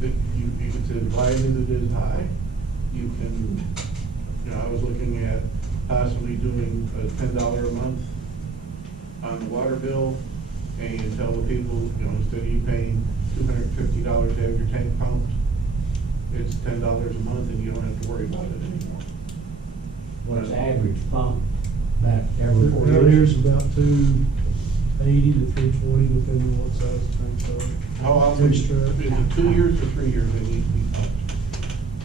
you can say wide as it is high, you can, I was looking at possibly doing a $10 a month on the water bill, and you tell the people, instead of you paying $250 to have your tank pumped, it's $10 a month and you don't have to worry about it anymore. What's the average pump, about every 4 Out years? here's about 280 to 320, depending on what size the tanks are. How often, is Extra. it 2 years or 3 years they need to be pumped?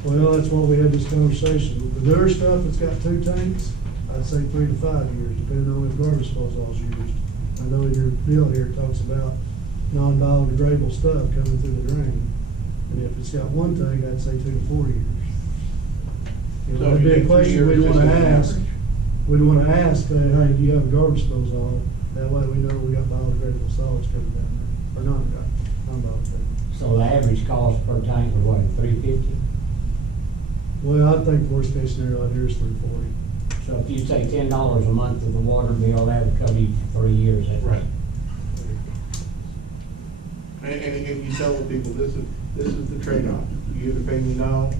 Well, that's why we had this conversation. With the newer stuff that's got 2 tanks, I'd say 3 to 5 years, depending on if garbage disposal is used. I know your deal here talks about non-biodegradable stuff coming through the drain. And if it's got 1 tank, I'd say 2 to 4 years. So That'd be you a think 3 question years we is want to an ask. average? we'd wanna ask, hey, do you have a garbage disposal? That way we know we got biodegradable solids coming down there, or non-biodegradable. So the average cost per tank was what, $3.50? Well, I think worst case scenario out here is $3.40. So if you say $10 a month of the water bill, that would cover you for 3 years. Right. And you tell the people, this is the trade-off. You either pay me now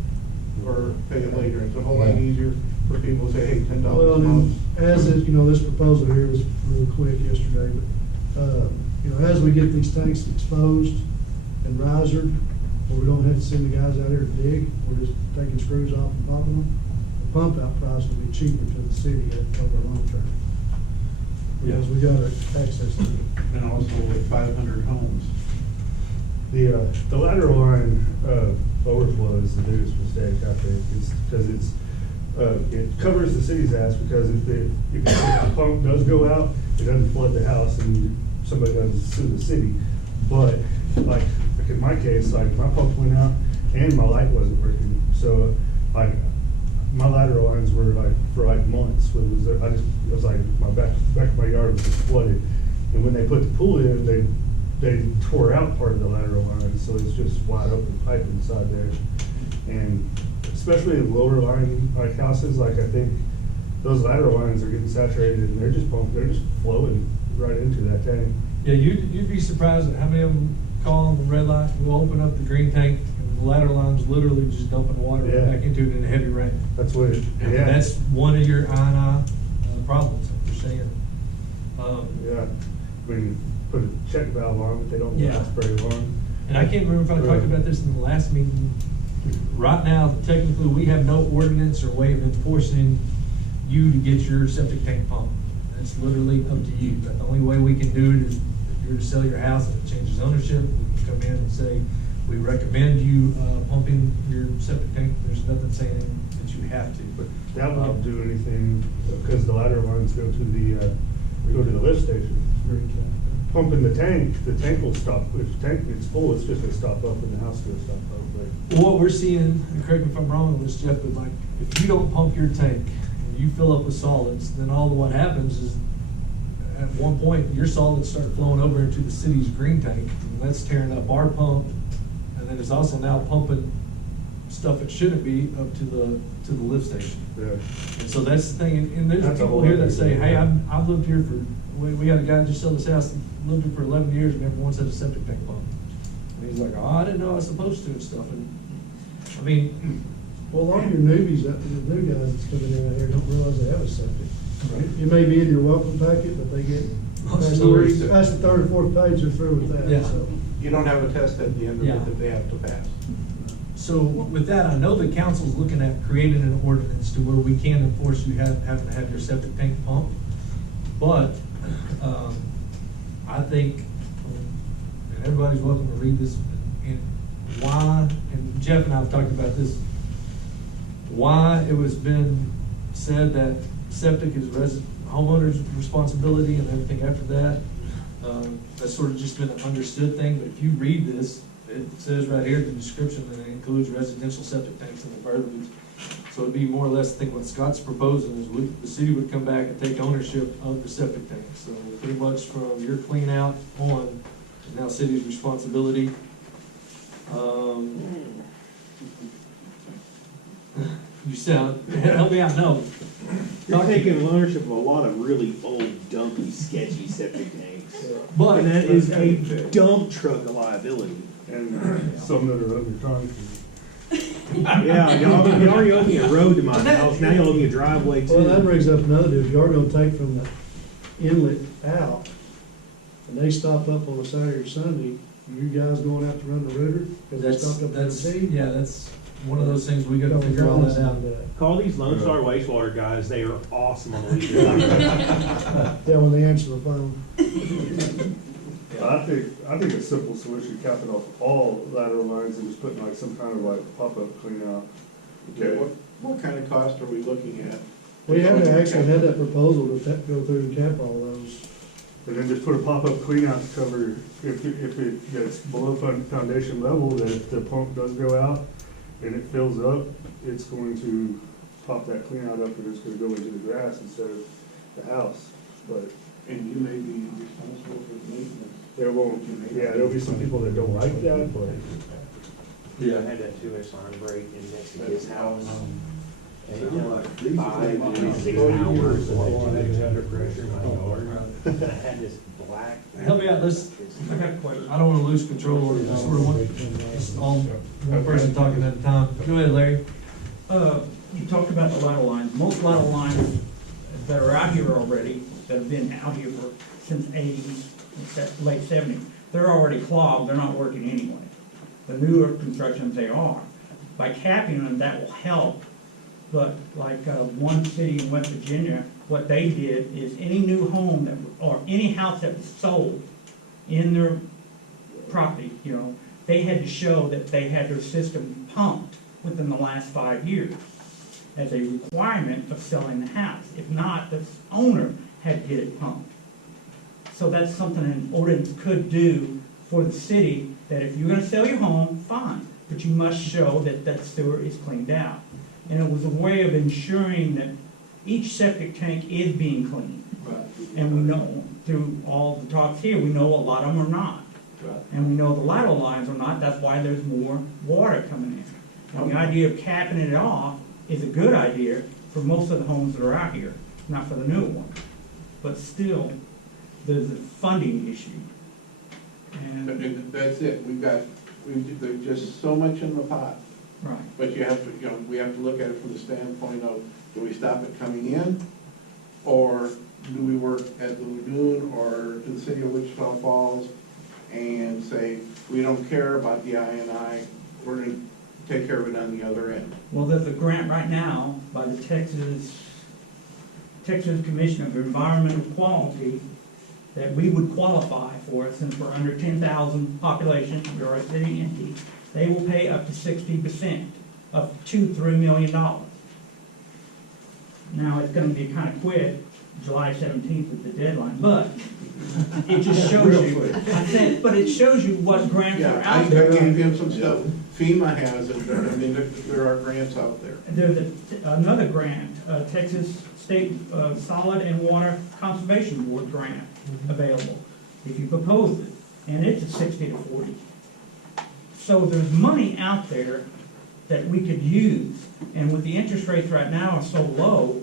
or pay it later. It's a whole lot Yeah. easier for people to say, hey, $10 Well, a and month. as it, this proposal here was real quick yesterday, but, as we get these tanks exposed and risered, where we don't have to send the guys out there to dig, we're just taking screws off and popping them, the pump out price will be cheaper to the city over the long term. Because we got access to it. And also with 500 homes. The lateral line, overflow is the biggest mistake, I think, is because it covers the city's ass, because if the pump does go out, it doesn't flood the house and somebody doesn't sue the city. But like in my case, like my pump went out and my light wasn't working, so like my lateral lines were like for like months. It was like my back of my yard was just flooded, and when they put the pool in, they tore out part of the lateral line, so it's just wide open pipe inside there. And especially in lower line like houses, like I think those lateral lines are getting saturated and they're just flowing right into that tank. Yeah, you'd be surprised at how many of them call on the red light, we'll open up the green tank, and the lateral line's literally just dumping water right Yeah. back into it in a heavy rain. That's what And yeah. that's one of your I&I problems, that you're saying. Yeah, I mean, put a check valve on, but they don't Yeah. last very long. And I can't remember if I talked Right. about this in the last meeting. Right now, technically, we have no ordinance or way of enforcing you to get your septic tank pumped. It's literally up to you. But the only way we can do it is if you're to sell your house and it changes ownership, we can come in and say, we recommend you pumping your septic tank. There's nothing saying that you have to. But that won't do anything, because the lateral lines go to the lift station. Pumping the tank will stop. If the tank gets full, it's just gonna stop up and the house is gonna stop up. But What we're seeing, and correct me if I'm wrong on this, Jeff, but like, if you don't pump your tank and you fill up with solids, then all what happens is, at one point, your solids start flowing over into the city's green tank, and that's tearing up our pump, and then it's also now pumping stuff it shouldn't be up to the lift station. yeah. And so that's the thing, and there's That's a people whole here that other say, thing. hey, I've lived here we got a guy just sold this house, lived here for 11 years, and never once had a septic tank pump. And he's like, oh, I didn't know I was supposed to and stuff, and, I mean, Well, a lot of your newbies, the new guys that's coming in out here don't realize they have a septic. Right. You may be in your welcome packet, but they get, Most stories. that's the third or fourth page, they're through with Yeah. that, so. You don't have a test at the end of Yeah. it that they have to pass. so with that, I know the council's looking at creating an ordinance to where we can enforce you having to have your septic tank pumped. But, I think, and everybody's welcome to read this, and why, and Jeff and I have talked about this, why it was been said that septic is homeowner's responsibility and everything after that. That's sort of just been an understood thing, but if you read this, it says right here, the description, that it includes residential septic tanks in the verbiage. So it'd be more or less, I think what Scott's proposing is the city would come back and take ownership of the septic tank. So pretty much from your clean out on, is now city's responsibility. You sound, help me out, no. You're taking ownership of a lot of really old, dumpy, sketchy septic tanks. But And that is a dump truck of liability. And some that are under concrete. Yeah, y'all already owe me a road to my house, now you owe me a driveway Well, that too. brings up another deal, if you are gonna take from the inlet out, and they stop up on a Saturday or Sunday, you guys going out to run the river? Because they stopped up there that's, to yeah, that's one of those things we gotta figure all that out. Call these Lone Star wastewater guys, they are awesome on the lead. Yeah, when they answer the phone. I think a simple solution, capping off all lateral lines and just putting like some kind of like pop-up clean out. Okay, what kind of cost are we looking at? We haven't actually had that proposal to go through and cap all those. And then just put a pop-up clean out to cover, if it gets below foundation level, that the pump does go out and it fills up, it's going to pop that clean out up and it's gonna go into the grass instead of the house. But And you may be responsible for the maintenance. there won't, yeah, there'll be some people that don't like that, but. Yeah, I had that too, it's on break in next to his house. And, Sound you know, like these are 5 the to ones. 6 hours, under pressure in my yard. I had this black. Help me out, let's, I got a question. I don't wanna lose control or just sort of want, just all, one person talking at a time. Go ahead, Larry. You talked about the lateral lines. Most lateral lines that are out here already, that have been out here for, since '80s, late '70s, they're already clogged, they're not working anyway. The newer constructions, they are. By capping them, that will help, but like, one city in West Virginia, what they did is any new home that, or any house that was sold in their property, you know, they had to show that they had their system pumped within the last 5 years as a requirement of selling the house. If not, the owner had to get it pumped. So that's something an ordinance could do for the city, that if you're gonna sell your home, fine, but you must show that that sewer is cleaned out. And it was a way of ensuring that each septic tank is being cleaned. And we know, through all the talks here, we know a lot of them are not. And we know the lateral lines are not, that's why there's more water coming in. And the idea of capping it off is a good idea for most of the homes that are out here, not for the new ones. But still, there's a funding issue. And that's it, there's just so much in the pot. Right. But you have to, you know, we have to look at it from the standpoint of, do we stop it coming in? Or do we work at the lagoon or to the city of Wichita Falls and say, we don't care about the I&I, we're gonna take care of it on the other end? Well, there's a grant right now by the Texas Commission of Environmental Quality that we would qualify for, since we're under 10,000 population, we are a city entity. They will pay up to 60% of $2-3 million. Now, it's gonna be kind of quick, July 17th is the deadline, but it just shows you, I said, but it shows you what grants are Yeah, I out there. gave him some stuff. FEMA has it, I mean, there are grants out there. There's another grant, Texas State Solid and Water Conservation Board grant available, if you propose it, and it's a 60-40. So there's money out there that we could use, and with the interest rates right now are so low,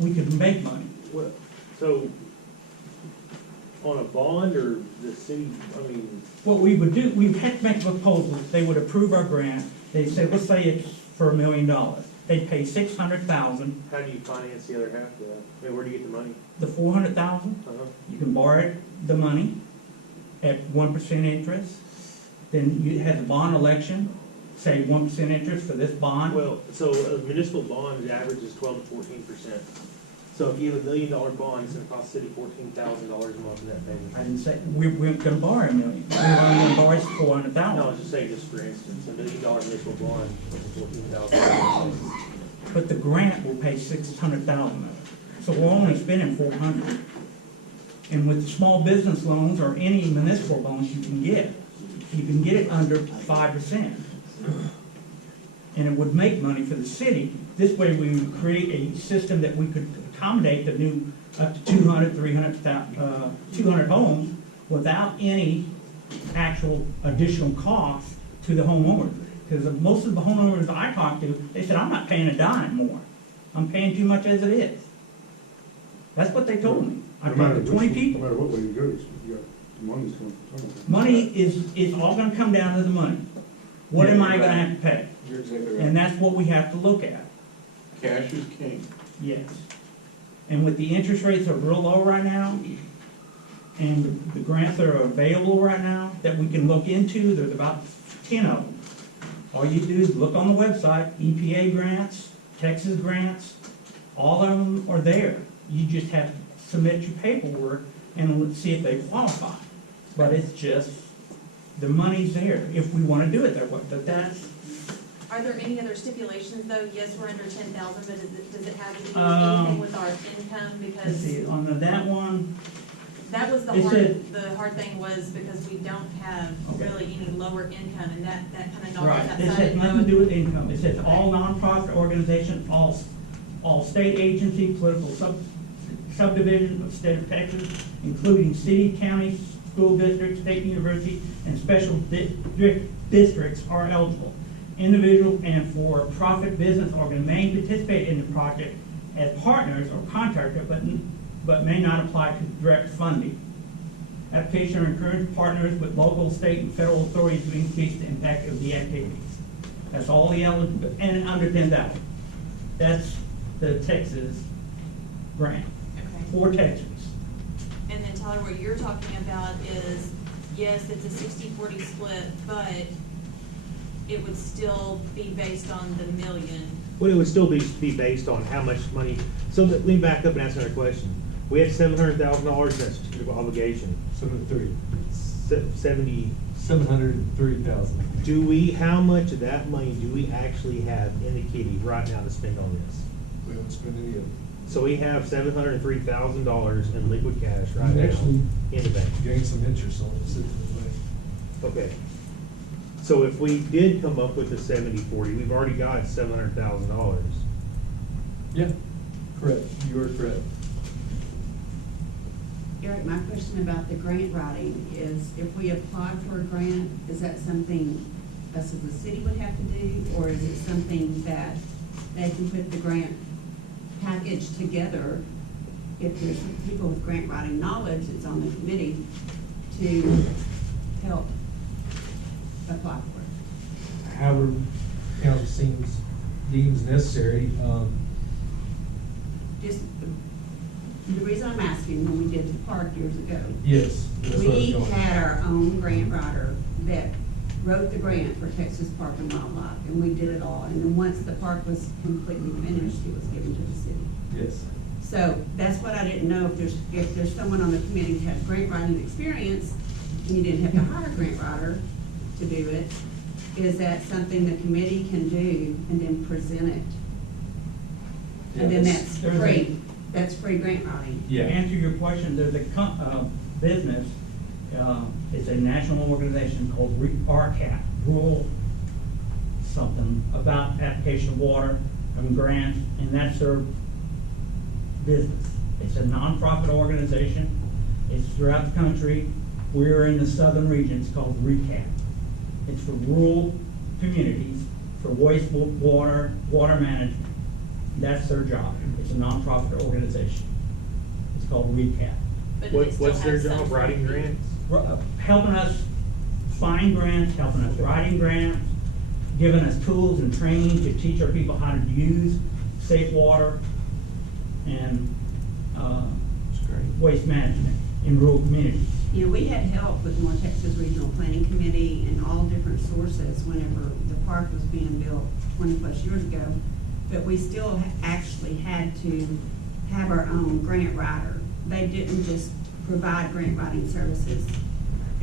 we could make money. What, so, on a bond or the city, I mean, What we would do, we had to make a proposal, they would approve our grant, they said, let's say it's for $1 million. They'd pay $600,000, how do you finance the other half of that? I mean, where do you get the money? the $400,000, Uh-huh. you can borrow the money at 1% interest. Then you have the bond election, say 1% interest for this bond. Well, so a municipal bond averages 12 to 14%. So if you have $1 million bond, it's gonna cost the city $14,000 a month in that payment. I didn't say, we're gonna borrow $1 million, we're only gonna borrow No, I $400,000. was just saying, just for instance, $1 million municipal bond is $14,000. But the grant will pay $600,000 of it. So we're only spending $400,000. And with the small business loans or any municipal loans you can get it under 5%. And it would make money for the city. This way we would create a system that we could accommodate the new up to 200, 200 homes without any actual additional cost to the homeowner. Because most of the homeowners I talked to, they said, I'm not paying a dime more. I'm paying too much as it is. That's what they told me. I No talked matter to 20 which- people. No matter what way you go, you got, the money's coming from somewhere. Money is all gonna come down to the money. What am I gonna have to pay? You're exactly right. And that's what we have to look at, Cash is king. yes. And with the interest rates are real low right now, and the grants that are available right now that we can look into, there's about 10 of them. All you do is look on the website, EPA grants, Texas grants, all of them are there. You just have to submit your paperwork and see if they qualify. But it's just, the money's there, if we wanna do it that way, but that's, Are there any other stipulations though? Yes, we're under 10,000, but does it have to do with Um, anything with our income? let's Because see, on that one, That was the It said- hard thing was because we don't have Okay. really any lower income, and that kind of knocked Right, us this outside. has nothing to do with income, it says all nonprofit organizations, all state agency, political subdivision of state of Texas, including city, county, school districts, state university, and special districts are eligible. Individual and for-profit business may participate in the project as partners or contractor, but may not apply to direct funding. Application encourages partners with local, state, and federal authorities to increase the impact of the activities. That's all the eligible, and under 10,000. That's the Texas grant Okay. for Texas. And then Tyler, what you're talking about is, yes, it's a 60-40 split, but it would still be based on the million. Well, it would still be based on how much money, so let me back up and ask another question. We have $700,000 in that certificate of obligation. 70, 730,000. how much of that money do we actually have in the kitty right now to spend on this? We haven't spent any of it. So we have $703,000 in liquid cash right We now actually in the bank. gained some interest on it sitting in the bank. Okay. So if we did come up with the 70-40, we've already got $700,000. Yeah, correct. You are correct. Eric, my question about the grant writing is, if we apply for a grant, is that something us as a city would have to do? Or is it something that they can put the grant package together? If there's people with grant writing knowledge that's on the committee to help apply for it? However, council deems necessary. Just, the reason I'm asking, when we did the park years ago, Yes, that's where I was we going. had our own grant writer that wrote the grant for Texas Park and Wildlife, and we did it all. And then once the park was completely finished, it was given to the city. Yes. So that's what I didn't know, if there's someone on the committee who had grant writing experience, and you didn't have to hire a grant writer to do it, is that something the committee can do and then present it? And then that's There's a- free, that's free grant writing. To answer your question, there's a business, it's a national organization called RCAP, Rural something, about application of water and grants, and that's their business. It's a nonprofit organization, it's throughout the country. We're in the southern region, it's called RCAP. It's for rural communities, for wastewater, water management. That's their job. It's a nonprofit organization. It's called RCAP. But it still What's their has some job, writing funding. grants? Helping us find grants, helping us writing grants, giving us tools and training to teach our people how to use safe water and waste management in rural communities. You know, we had help with North Texas Regional Planning Committee and all different sources whenever the park was being built 20-plus years ago. But we still actually had to have our own grant writer. They didn't just provide grant writing services.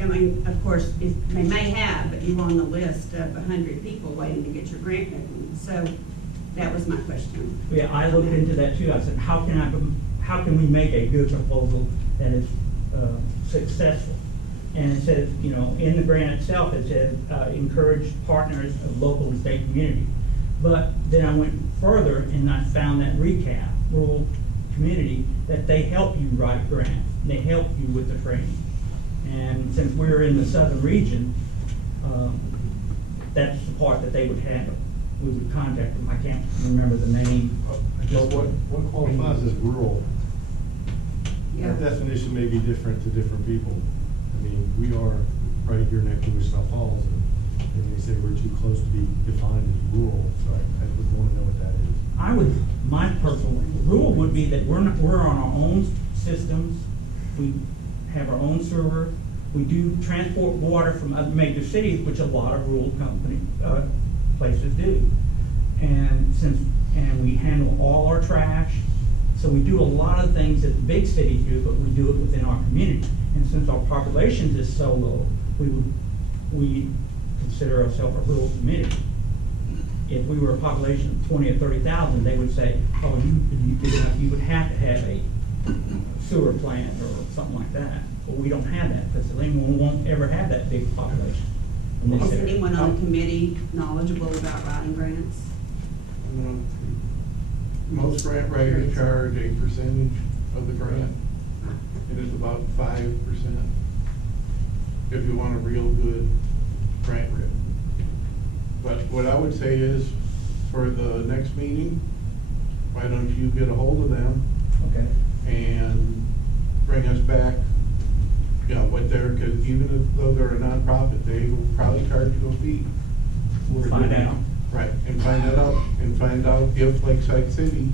I mean, of course, they may have, but you were on the list of 100 people waiting to get your grant written. So that was my question. Yeah, I looked into that too. I said, how can we make a good proposal that is successful? And it says, you know, in the grant itself, it says, encourage partners of local and state community. But then I went further and I found that RCAP, rural community, that they help you write grants. They help you with the training. And since we're in the southern region, that's the part that they would handle. We would contact them. I can't remember the name. I guess what qualifies as rural? Yeah. That definition may be different to different people. I mean, we are right here next to Wichita Falls, and they say we're too close to be defined as rural, so I would want to know what that is. My personal rule would be that we're on our own systems. We have our own server. We do transport water from other major cities, which a lot of rural places do. And we handle all our trash. So we do a lot of things that the big cities do, but we do it within our community. And since our population is so low, we consider ourselves a rural community. If we were a population of 20 or 30,000, they would say, oh, you big enough, you would have to have a sewer plant or something like that. But we don't have that facility, and we won't ever have that big population in this Is area. anyone on the committee knowledgeable about writing grants? Most grant writers charge a percentage of the grant. It is about 5%. If you want a real good grant written. But what I would say is, for the next meeting, why don't you get a hold of them Okay. and bring us back, you know, what they're, because even though they're a nonprofit, they will probably charge you a fee. We'll find out. Right, and find out if Lakeside City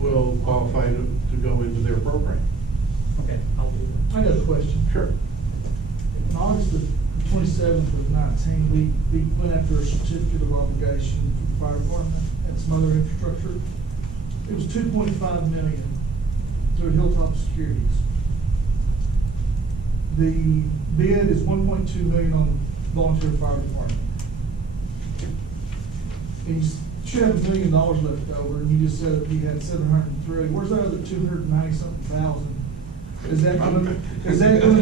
will qualify to go into their program. Okay, I'll do that. I got a question. Sure. In August of 27th of 19, we went after a certificate of obligation for the fire department and some other infrastructure. It was $2.5 million through Hilltop Securities. The bid is $1.2 million on volunteer fire department. And you should have $1 million left over, and you just said that you had 703. Where's that other 290-something thousand? Is that gonna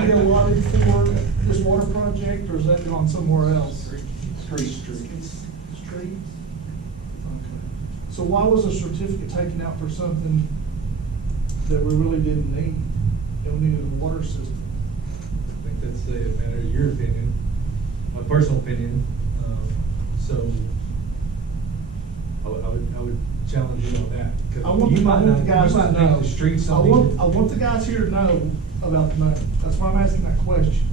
be allotted for this water project, or is that gone somewhere else? Streets. Okay. So why was a certificate taken out for something that we really didn't need? And we needed a water system? I think that's a matter of your opinion, my personal opinion. So I would challenge you on that. 'Cause I want you the might not guys to think know. the streets I something. want the guys here to know about the money. That's why I'm asking that question.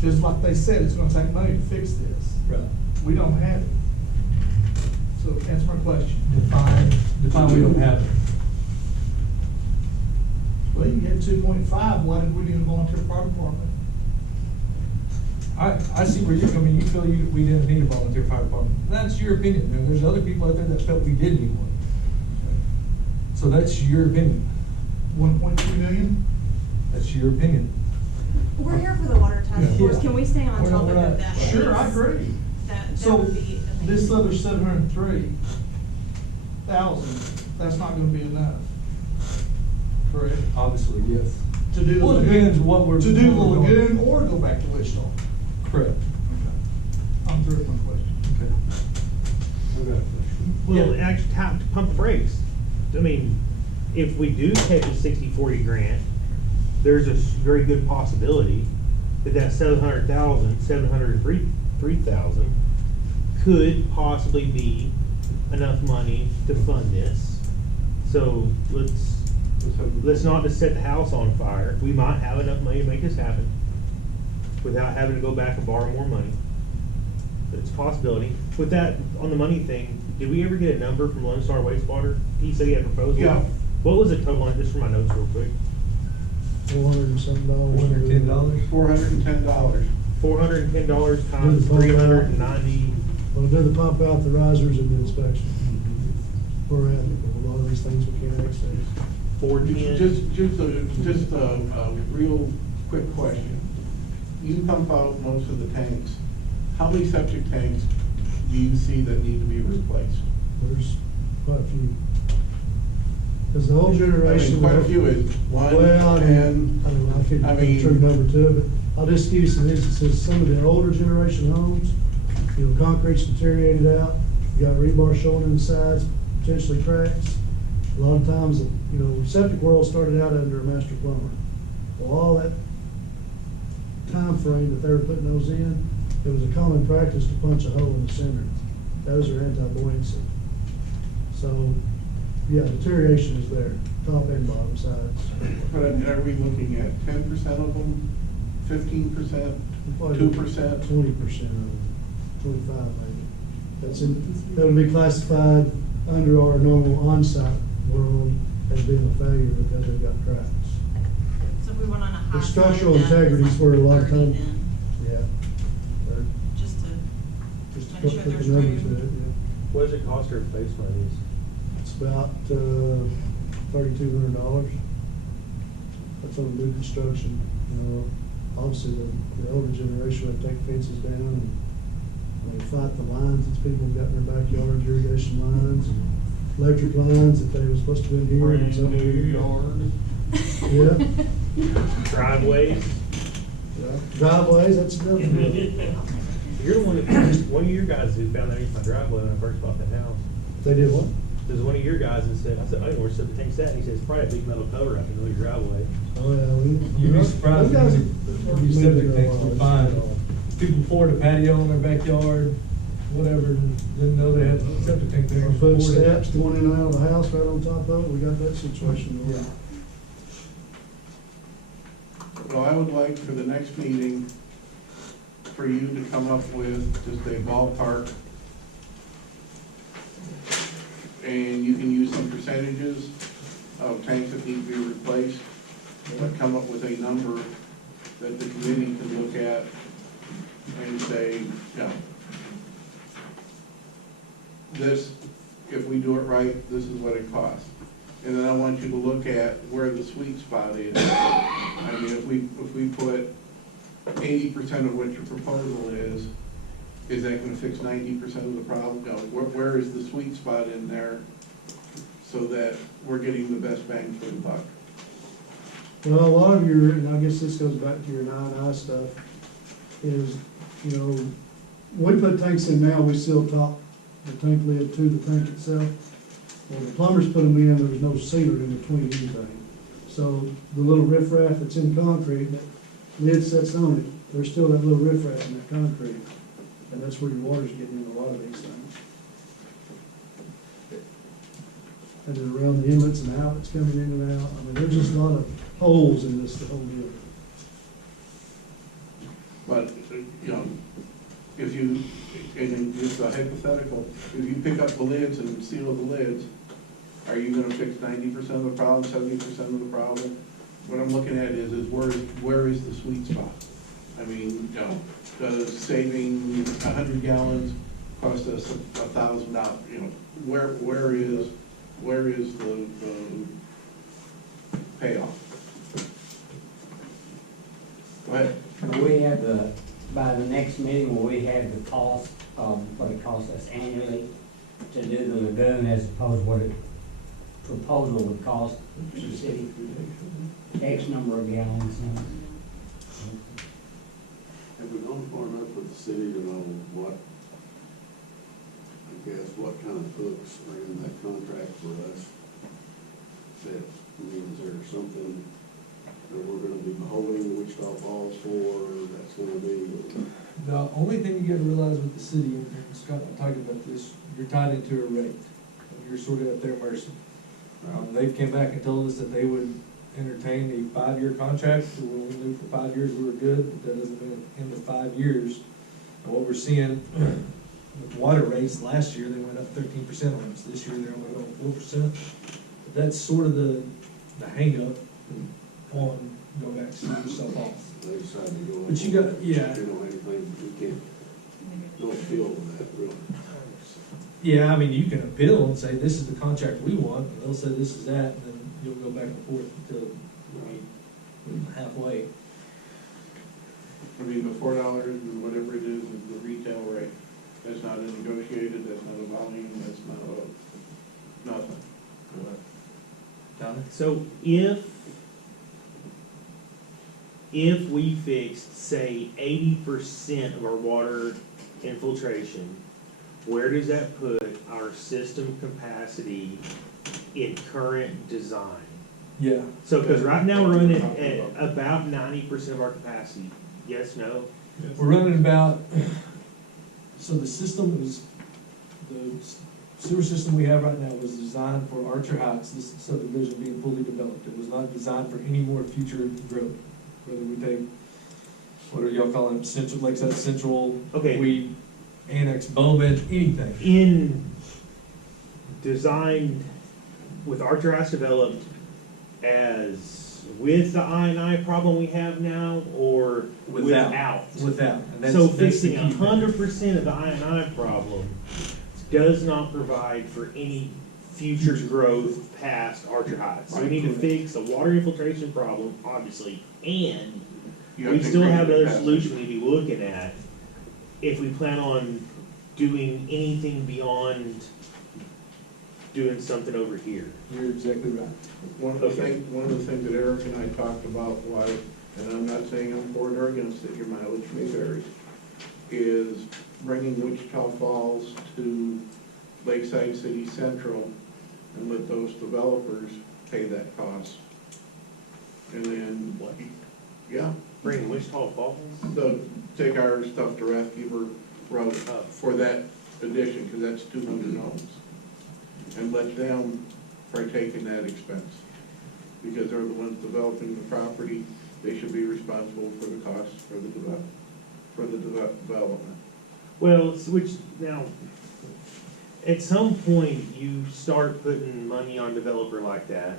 Just like they said, it's gonna take money to fix this. Right. We don't have it. So answer my question. Define we don't have it. Well, you get 2.5, why did we do a volunteer fire department? I see where you're coming, you feel we didn't need a volunteer fire department. That's your opinion, and there's other people out there that felt we did need one. So that's your opinion. 1.2 million? That's your opinion. We're here for the water task Yeah. force, can we stay on We're not- topic we're of not- that? Sure, I please? agree. That So would be this amazing. other 703,000, that's not gonna be enough. Correct? Obviously, yes. To do the Well, it depends what we're. To do the what we're going. lagoon or go back to Wichita? Correct. I'm through with my question. Okay. Well, actually, to pump the brakes. I mean, if we do take a 60-40 grant, there's a very good possibility that 703,000 could possibly be enough money to fund this. So let's not just set the house on fire. We might have enough money to make this happen without having to go back and borrow more money. It's a possibility. With that, on the money thing, did we ever get a number from Lone Star Wastewater? He said he had a proposal. Yeah. What was the total on it, just for my notes real quick? $400 and something. $410. $410. $410 times Do the pump out. 390. Well, do the pump out, the risers, and the inspection. We're at, a lot of these things we can't access. 410. Just a real quick question. You pump out most of the tanks. How many septic tanks do you see that need to be replaced? There's quite a few. Because the old I generation. mean, quite a few is one, Well, I 10. don't know, I can't I put a mean- true number to it, but I'll just give you some instances. Some of the older generation homes, you know, concrete's deteriorated out, you got rebar showing in the sides, potentially cracks. A lot of times, you know, septic world started out under a master plumber. Well, all that time frame that they were putting those in, it was a common practice to punch a hole in the center. Those are anti-buoyancy. So, yeah, deterioration is there, top and bottom sides. But are we looking at 10% of them, 15%, 2%? 20% of them, 25 maybe. That would be classified under our normal on-site world as being a failure because they've got cracks. So if we went on a high. The side structural of that, integrity is it's where a like lot of 30 time, then, yeah. They're Just to Just to make put sure the there's numbers to room. it, yeah. What does it cost to replace one of these? It's about $3,200. That's on new construction. You know, obviously the older generation would take fences down and fight the lines that people have got in their backyards, irrigation lines, electric lines that they were supposed to be in here. and Brand something new here. yard. Yeah, Driveways. driveways, that's another thing. You're the one of your guys who found underneath my driveway when I first bought that house. They did what? There's one of your guys that said, I said, I don't know where septic tank's at, and he says, it's probably a big metal cover out in the middle of your driveway. Oh, yeah, You'd be surprised those guys how many septic tanks we find. People poured a patio in their backyard, whatever, and didn't know they had septic tank there. Or put steps going in and out of the house right on top of it, we got that situation. going. Yeah. Well, I would like for the next meeting, for you to come up with just a ballpark, and you can use some percentages of tanks that need to be replaced, but come up with a number that the committee can look at and say, yeah, this, if we do it right, this is what it costs. And then I want you to look at where the sweet spot is. I mean, if we put 80% of what your proposal is that gonna fix 90% of the problem? No, where is the sweet spot in there so that we're getting the best bang for the buck? Well, a lot of your, and I guess this goes back to your 9I stuff, is, you know, when we put tanks in now, we seal top the tank lid to the tank itself. When the plumbers put them in, there was no sealer in between anything. So the little riffraff that's in concrete, that lid sets on it, there's still that little riffraff in that concrete. And that's where your water's getting in a lot of these things. And then around the inlets and outlets coming in and out, I mean, there's just a lot of holes in this, the whole deal. But, you know, if you, and just a hypothetical, if you pick up the lids and seal the lids, are you gonna fix 90% of the problem, 70% of the problem? What I'm looking at is where is the sweet spot? I mean, you know, does saving 100 gallons cost us $1,000? You know, where is the payoff? Go ahead. Will we have by the next meeting, will we have the cost of what it costs us annually to do the lagoon as opposed to what a proposal would cost the city? X number of gallons. Have we gone far enough with the city to know what, I guess, what kind of hooks are in that contract for us? That, I mean, is there something that we're gonna be beholding Wichita Falls for, that's gonna be? The only thing you gotta realize with the city, and Scott and I talked about this, you're tied into a rate. You're sort of at their mercy. They came back and told us that they would entertain a 5-year contract, so when we knew for 5 years we were good, but that doesn't mean in the 5 years. And what we're seeing with water rates, last year they went up 13% on us, this year they're only going 4%. But that's sort of the hang-up on going back to yourself off. They decided to go. But you got, yeah. You know, anything, we can't, don't feel that, really. Yeah, I mean, you can appeal and say, this is the contract we want, and they'll say this is that, and then you'll go back and forth until halfway. I mean, the $4 and whatever it is the retail rate. That's not a negotiated, that's not a volume, that's not a, nothing. Donna? So if we fixed, say, 80% of our water infiltration, where does that put our system capacity in current design? Yeah. So, because right now we're running at about 90% of our capacity. Yes, no? We're running about, so the system is, the sewer system we have right now was designed for Archer Heights, this subdivision being fully developed. It was not designed for any more future growth. Whether we take, what do y'all call them, Central, Lakeside Central, Okay. we annex Bowman, anything. In designed with Archer Heights developed as with the I&I problem we have now, or without? Without. And So that's the fixing key thing. 100% of the I&I problem does not provide for any future growth past Archer Heights. So we need to fix the water infiltration problem, obviously, and we still have another solution we need to be looking at if we plan on doing anything beyond doing something over here. You're exactly right. One of the things that Eric and I talked about was, and I'm not saying I'm for it or against it, your mileage may vary, is bringing Wichita Falls to Lakeside City Central and let those developers pay that cost. And then, yeah, Bring Wichita Falls? take our stuff to Rathkeeper Road for that addition, because that's 200 homes. And let them partake in that expense, because they're the ones developing the property. They should be responsible for the costs for the development. Well, which, now, at some point, you start putting money on a developer like that,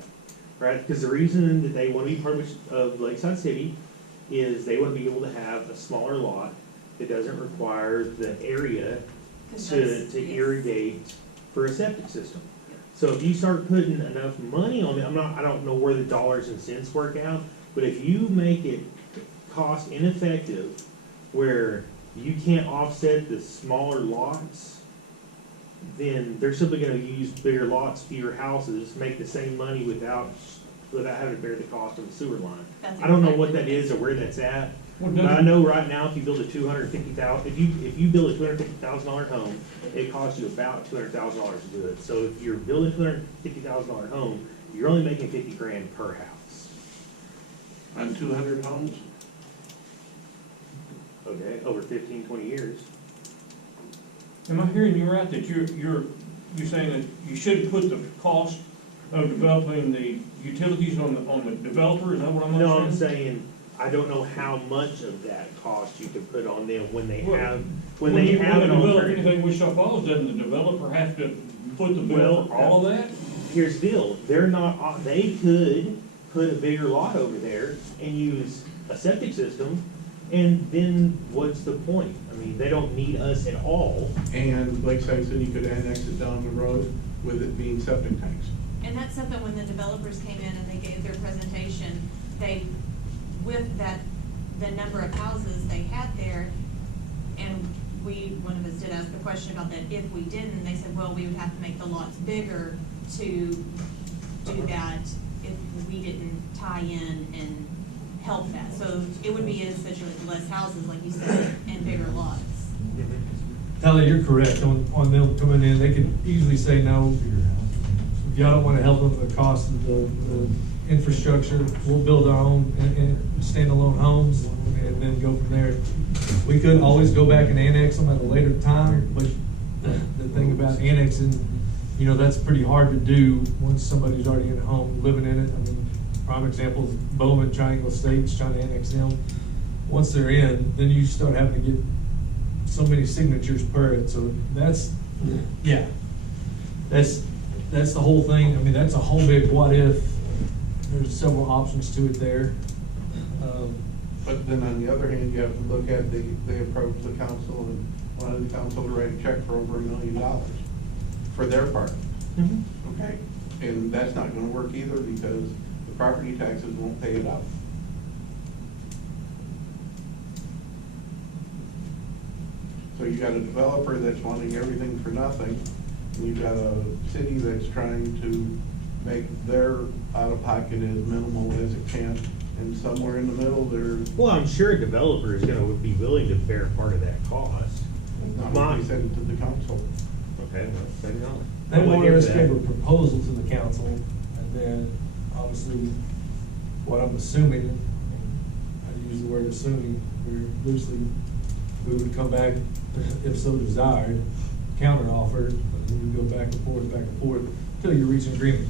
right? Because the reason that they want to be part of Lakeside City is they want to be able to have a smaller lot that doesn't require the area to irrigate for a septic system. So if you start putting enough money on it, I don't know where the dollars and cents work out, but if you make it cost ineffective where you can't offset the smaller lots, then they're simply gonna use bigger lots, fewer houses, make the same money without having to bear the cost of the sewer line. I don't know what that is or where that's at. But I know right now, if you build a $250,000, if you build a $250,000 home, it costs you about $200,000 to do it. So if you're building a $250,000 home, you're only making $50,000 per house. On 200 homes? Okay, over 15, 20 years. Am I hearing you right, that you're saying that you shouldn't put the cost of developing the utilities on the developer, is that what I'm understanding? No, I'm saying, I don't know how much of that cost you can put on them when they have an When they develop alternative. anything Wichita Falls, doesn't the developer have to put the bill for all of that? Here's the deal, they could put a bigger lot over there and use a septic system, and then what's the point? I mean, they don't need us at all. And Lakeside City could annex it down the road with it being septic tanks. And that's something when the developers came in and they gave their presentation, with the number of houses they had there, and one of us did ask the question about that, if we didn't, they said, well, we would have to make the lots bigger to do that if we didn't tie in and help that. So it would be essentially less houses, like you said, and bigger lots. Tyler, you're correct. On them coming in, they could easily say no. If y'all don't want to help them with the cost of the infrastructure, we'll build our own standalone homes and then go from there. We could always go back and annex them at a later time, but the thing about annexing, that's pretty hard to do once somebody's already in a home, living in it. I mean, prime example is Bowman Triangle Estates trying to annex them. Once they're in, then you start having to get so many signatures per it. So that's the whole thing. I mean, that's a whole big what if. There's several options to it there. But then on the other hand, you have to look at they approached the council and wanted the council to write a check for over $1 million for their part. Mm-hmm. Okay? And that's not gonna work either because the property taxes won't pay it up. So you got a developer that's wanting everything for nothing, and you've got a city that's trying to make their out-of-pocket as minimal as it can, and somewhere in the middle, there's. Well, I'm sure a developer is gonna be willing to bear part of that cost. Not if they send it to the council. Okay, well, send it on. They want us to give a proposal to the council, and then obviously, what I'm assuming, I use the word assuming, we would come back, if so desired, counter offer, and we would go back and forth, until you reach an agreement.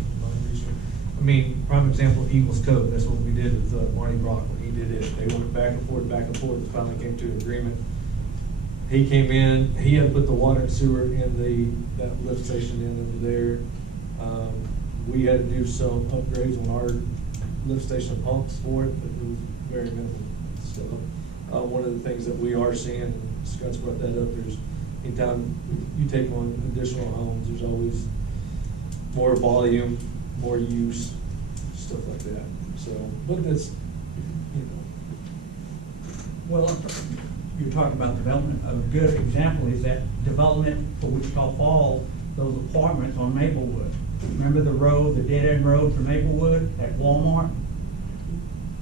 I mean, prime example, Eagles Cove, that's what we did with Marty Brock when he did it. They went back and forth, and finally came to an agreement. He came in, he had to put the water and sewer in that lift station in over there. We had to do some upgrades on our lift station pumps for it, but it was very minimal. So, one of the things that we are seeing, and Scott's brought that up, there's, anytime you take on additional homes, there's always more volume, more use, stuff like that. So, but that's, Well, you're talking about development. A good example is that development for Wichita Falls those apartments on Maplewood. Remember the road, the dead-end road from Maplewood at Walmart?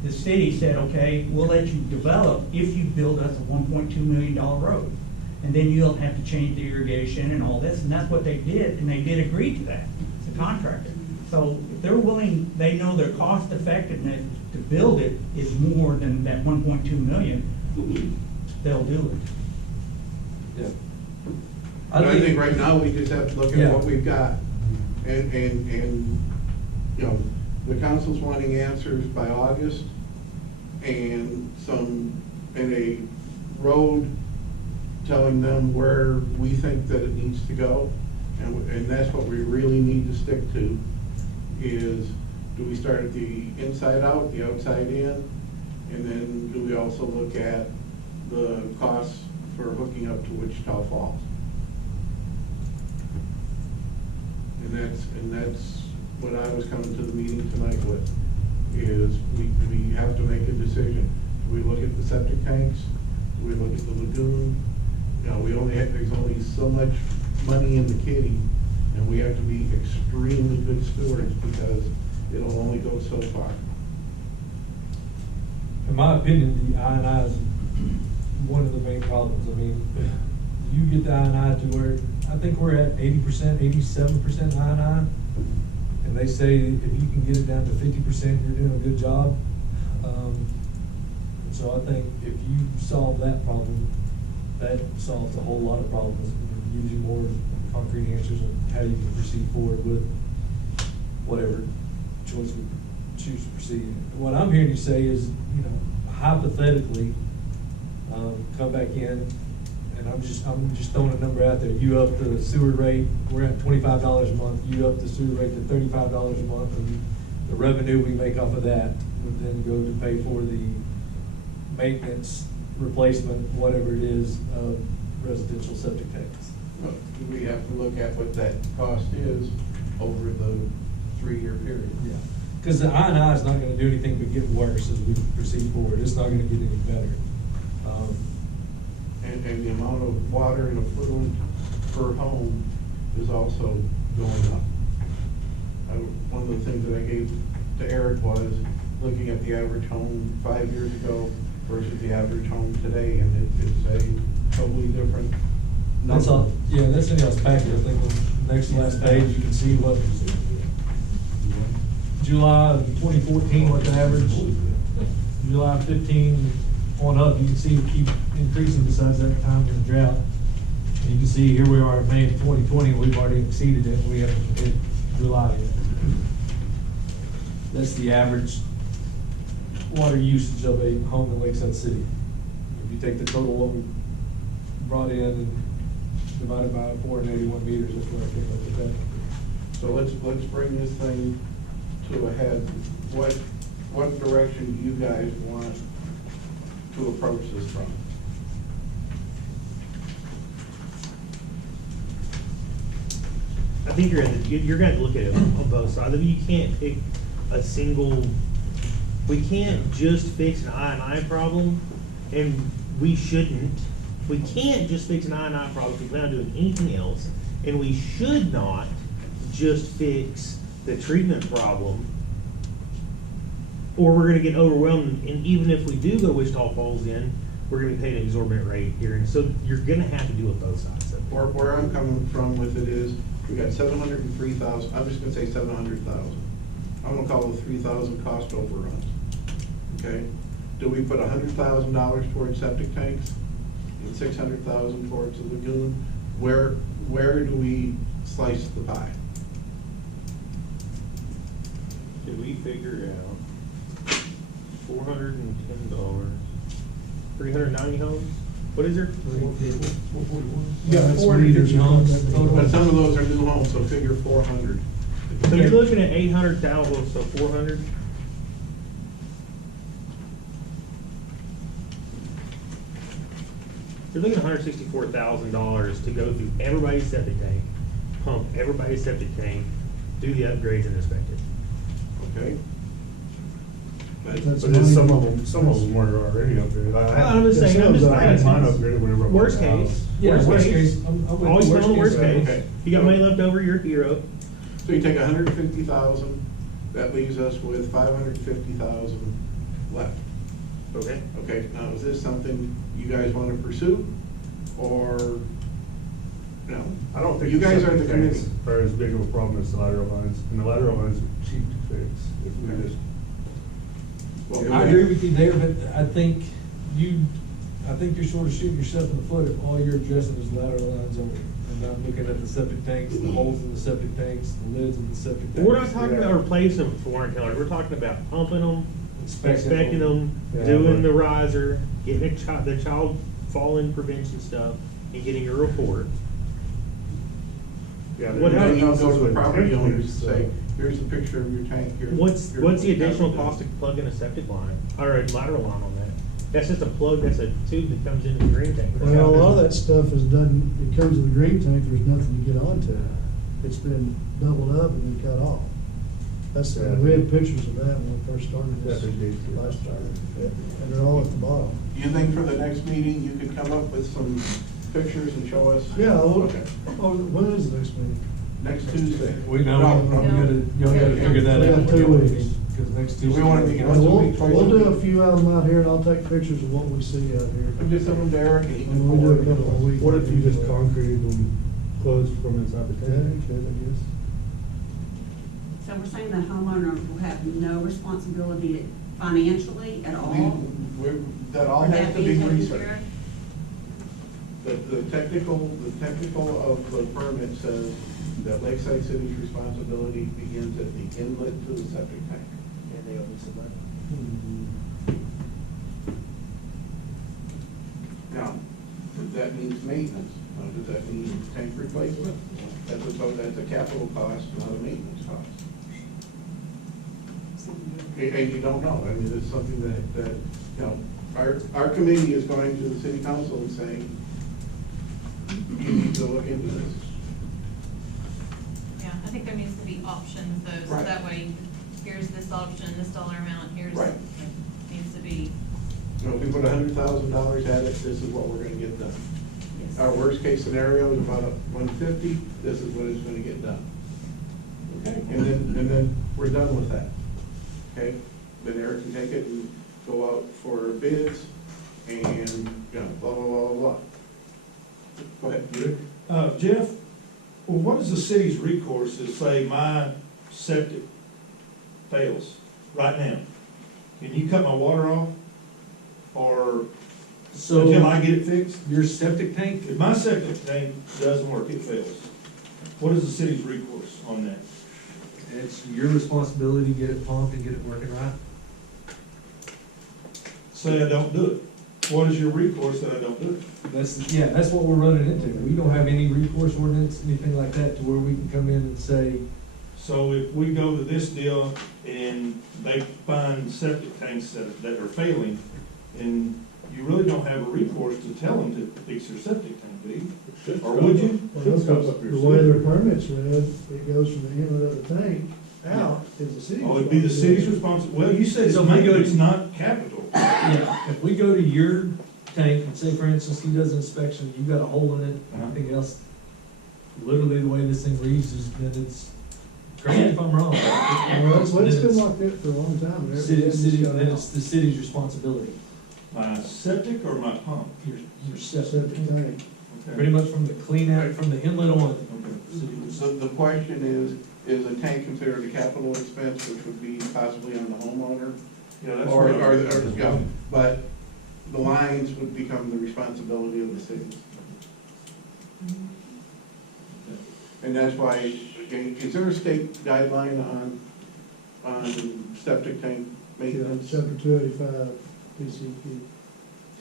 The city said, okay, we'll let you develop if you build us a $1.2 million road. And then you'll have to change the irrigation and all this, and that's what they did, and they did agree to that, the contractor. So if they're willing, they know their cost effectiveness to build it is more than that 1.2 million, they'll do it. Yeah. But I think right now, we just have to look Yeah. at what we've got. And, you know, the council's wanting answers by August, and a road telling them where we think that it needs to go. And that's what we really need to stick to, is do we start at the inside out, the outside in? And then do we also look at the costs for hooking up to Wichita Falls? And that's what I was coming to the meeting tonight with, is we have to make a decision. Do we look at the septic tanks? Do we look at the lagoon? You know, there's only so much money in the kitty, and we have to be extremely good stewards, because it'll only go so far. In my opinion, the I&I is one of the main problems. I mean, you get the I&I to where, I think we're at 80%, 87% I&I. And they say if you can get it down to 50%, you're doing a good job. So I think if you solve that problem, that solves a whole lot of problems. It gives you more concrete answers on how you can proceed forward with whatever choice we choose to proceed. What I'm hearing you say is, you know, hypothetically, come back in, and I'm just throwing a number out there. You up the sewer rate, we're at $25 a month. You up the sewer rate to $35 a month, and the revenue we make off of that would then go to pay for the maintenance, replacement, whatever it is, of residential septic tanks. But we have to look at what that cost is over the 3-year period. Yeah, because the I&I is not gonna do anything but get worse as we proceed forward. It's not gonna get any better. And the amount of water and affluent per home is also going up. One of the things that I gave to Eric was looking at the average home 5 years ago versus the average home today, and it's a totally different number. That's all, yeah, that's in y'all's packet. I think on the next to last page, you can see what July of 2014, what the average, July 15 on up, you can see it keep increasing besides that time in the drought. And you can see here we are in May of 2020, and we've already exceeded it, we haven't hit July yet. That's the average water usage of a home in Lakeside City. If you take the total what we brought in and divide it by 481 meters, that's where I came up with that. So let's bring this thing to a head. What direction do you guys want to approach this from? I think you're gonna have to look at it on both sides. I mean, you can't pick a single, we can't just fix an I&I problem, and we shouldn't. We can't just fix an I&I problem if we plan on doing anything else, and we should not just fix the treatment problem, or we're gonna get overwhelmed, and even if we do go Wichita Falls in, we're gonna be paying an exorbitant rate here, and so you're gonna have to do it both sides of it. Where I'm coming from with it is, we got 703,000, I'm just gonna say 700,000. I'm gonna call it 3,000 cost overruns, okay? Do we put $100,000 towards septic tanks and 600,000 towards the lagoon? Where do we slice the pie? Did we figure out $410, 390 homes? What is there? You got 450 homes total. But some of those are new homes, so figure 400. So you're looking at 800,000, so 400? You're looking at $164,000 to go through everybody's septic tank, pump everybody's septic tank, do the upgrades and inspect it. Okay? But That's But then some money. of them were already upgraded. I'm just saying, I'm just I had mine asking. upgraded whenever I bought Worst the house. case. Yeah, worst case, I'm with Always you. tell them worst case. Okay. You got money left over, you're a hero. So you take 150,000, that leaves us with 550,000 left. Okay. Okay, now is this something you guys want to pursue, or, no? I don't think You guys are the septic committee. tanks are as big of a problem as the lateral lines, and the lateral lines are cheap to fix if we Okay. just. I agree with you there, but I think you're sort of shooting yourself in the foot if all you're addressing is lateral lines only. And not looking at the septic tanks, the holes in the septic tanks, the lids of the septic tanks. We're not talking about replacing them for Warren Keller, we're talking about pumping them, inspecting them, Yeah, doing but- the riser, getting the child falling prevention stuff, and getting a report. Yeah, What they're Then you houses go to the with property tank owners and leaks, say, so- here's a picture of your tank, here's. What's here's the what you additional have to do. cost to plug in a septic line, or a lateral line on that? That's just a plug, that's a tube that comes into the green tank. Well, a lot of that stuff is done, it comes to the green tank, there's nothing to get onto. It's been doubled up and then cut off. That's, Yeah. we had pictures of that when we first started Yeah, this they did. last year. And they're all at the bottom. You think for the next meeting, you could come up with some pictures and show us? Yeah, well, Okay. oh, when is the next meeting? Next Tuesday. We know, No, y'all gotta figure that We out. got 2 weeks. Because next Do we Tuesday. wanna be- Well, we'll do a few of them out here and I'll take pictures of what we see out here. I'm just sending them to Eric and he can And we'll do a forward couple of it. weeks. What if you just concreted them closed from inside the Yeah, tank? you could, I guess. So we're saying the homeowner will have no responsibility financially at all? That all For has that to be being taken researched. care of? The technical of the permit says that Lakeside City's responsibility begins at the inlet to the septic tank. And they owe me some money. Now, that means maintenance. Now, does that mean tank replacement? That's a capital cost, not a maintenance cost. And you don't know. I mean, it's something that, you know, our committee is going to the city council and saying, you need to look into this. Yeah, I think there needs to be options though, so Right. that way, here's this option, this dollar amount, here's, Right. needs to be, You know, if we put $100,000 at it, this is what we're gonna get done. yes. Our worst case scenario is about $150, this is what is gonna get done. Okay, and then we're done with that. Okay, then Eric can take it and go out for bids and, you know, blah, blah, blah, blah, blah. Go ahead, Rick. Jeff, well, what is the city's recourse if, say, my septic fails right now? Can you cut my water off? Or until I get it fixed? Your septic tank? If my septic tank doesn't work, it fails, what is the city's recourse on that? It's your responsibility to get it pumped and get it working right. Say I don't do it, what is your recourse that I don't do it? That's what we're running into. We don't have any recourse ordinance, anything like that, to where we can come in and say, So if we go to this deal and they find septic tanks that are failing, and you really don't have a recourse to tell them to fix their septic tank, do you? Or would you? Well, that's the way their permit's read, it goes from the inlet of the tank out is the city's. Oh, it'd be the city's responsibility. Well, you said it's So if we go- maintenance, not capital. yeah, if we go to your tank and say, for instance, he does an inspection, you got a hole in it, and everything else, literally the way this thing reads is that it's, correct me if I'm wrong. Well, it's been like that for a long time. City, Everything's city, got then out. it's the city's responsibility. My septic or my pump? Your septic Septic tank. Okay. Pretty much from the clean out, from the inlet on. City was- So the question is a tank considered a capital expense, which would be possibly on the homeowner? Yeah, that's Or, what or, I'm- yeah, but the lines would become the responsibility of the city. And that's why, is there a state guideline on septic tank Yeah, maintenance? chapter 285, PCP.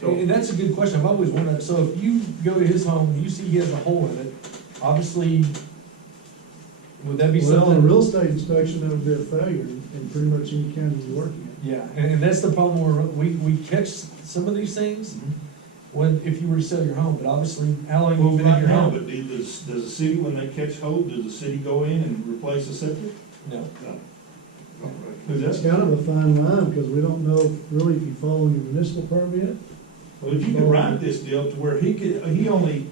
And that's a good question. I've always wondered, so if you go to his home and you see he has a hole in it, obviously, would that be Well, something? on a real estate inspection, that would be a failure in pretty much any county you're working in. Yeah, and that's the problem where we catch some of these things when, if you were to sell your home, but obviously, how long have Well, you been in right your now, home? but does the city, when they catch hold, does the city go in and replace the septic? No. No. It's kind of a fine line, because we don't know really if you follow your municipal permit. Well, if you could write this deal to where he only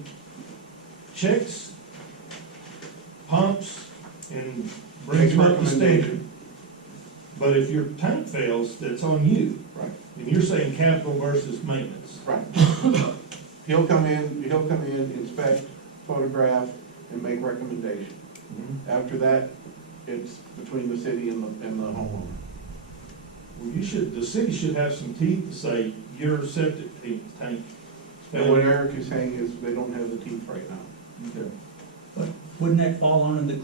checks, pumps, and brings them up to standard. But if your tank fails, that's on you. Right. And you're saying capital versus maintenance. Right. He'll come in, inspect, photograph, and make recommendation. After that, it's between the city and the homeowner. Well, the city should have some teeth to say, your septic tank. And what Eric is saying is they don't have the teeth right now. Okay. But wouldn't that fall under the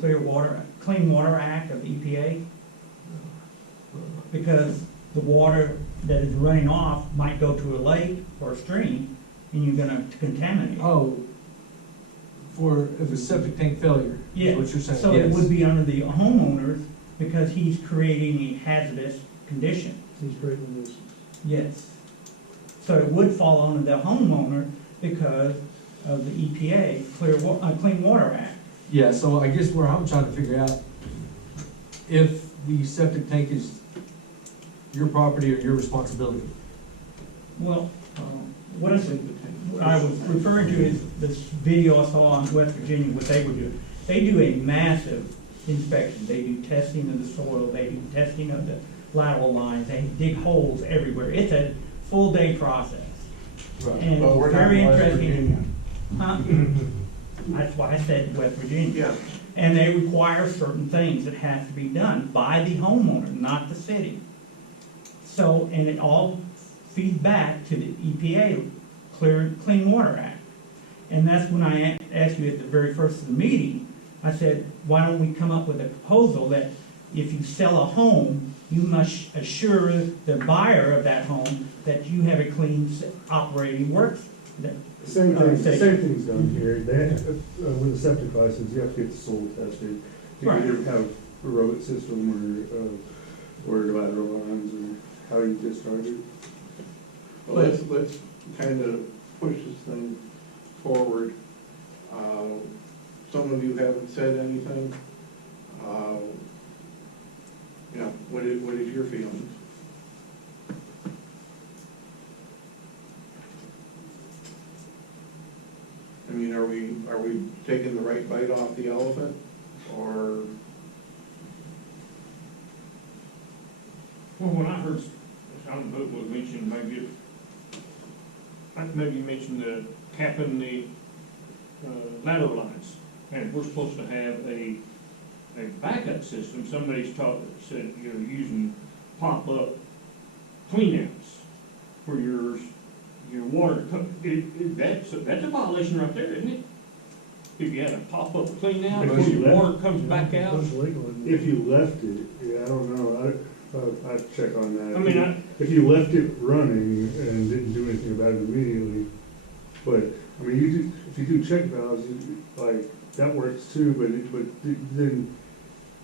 Clean Water Act of the EPA? Because the water that is running off might go to a lake or a stream, and you're gonna contaminate it. Oh, if a septic tank failure, Yeah, is what you're saying, so it yes. would be under the homeowners, because he's creating a hazardous condition. He's creating a nuisance. Yes. So it would fall under the homeowner because of the EPA, Clean Water Act. Yeah, so I guess where I'm trying to figure out, if the septic tank is your property or your responsibility. Well, what I was referring to is this video I saw on West Virginia, what they would do. They do a massive inspection. They do testing of the soil, they do testing of the lateral lines, they dig holes everywhere. It's a full day process. Right. And But we're not very in West interesting. Huh? That's why I said West Virginia. Yeah. And they require certain things that have to be done by the homeowner, not the city. So, and it all feeds back to the EPA, Clean Water Act. And that's when I asked you at the very first of the meeting, I said, why don't we come up with a proposal that if you sell a home, you must assure the buyer of that home that you have a clean operating works. Same thing, station. same thing's done here. They have, with a septic license, you have to get the soil tested. You Right. can have a road system or lateral lines or how you discharge it. Well, let's kind of push this thing forward. Some of you haven't said anything. What is your feelings? I mean, are we taking the right bite off the elephant, or? Well, when I heard, Sean Boat was mentioned, maybe you mentioned the capping the lateral lines, and we're supposed to have a backup system. Somebody's said, using pop-up cleanouts for your water. That's a violation right there, isn't it? If you had a pop-up cleanout, before your water comes back out. It's legal. If you left it, yeah, I don't know, I'd check on that. I mean, If you left it running and didn't do anything about it immediately, but, I mean, if you do check valves, that works too, but then,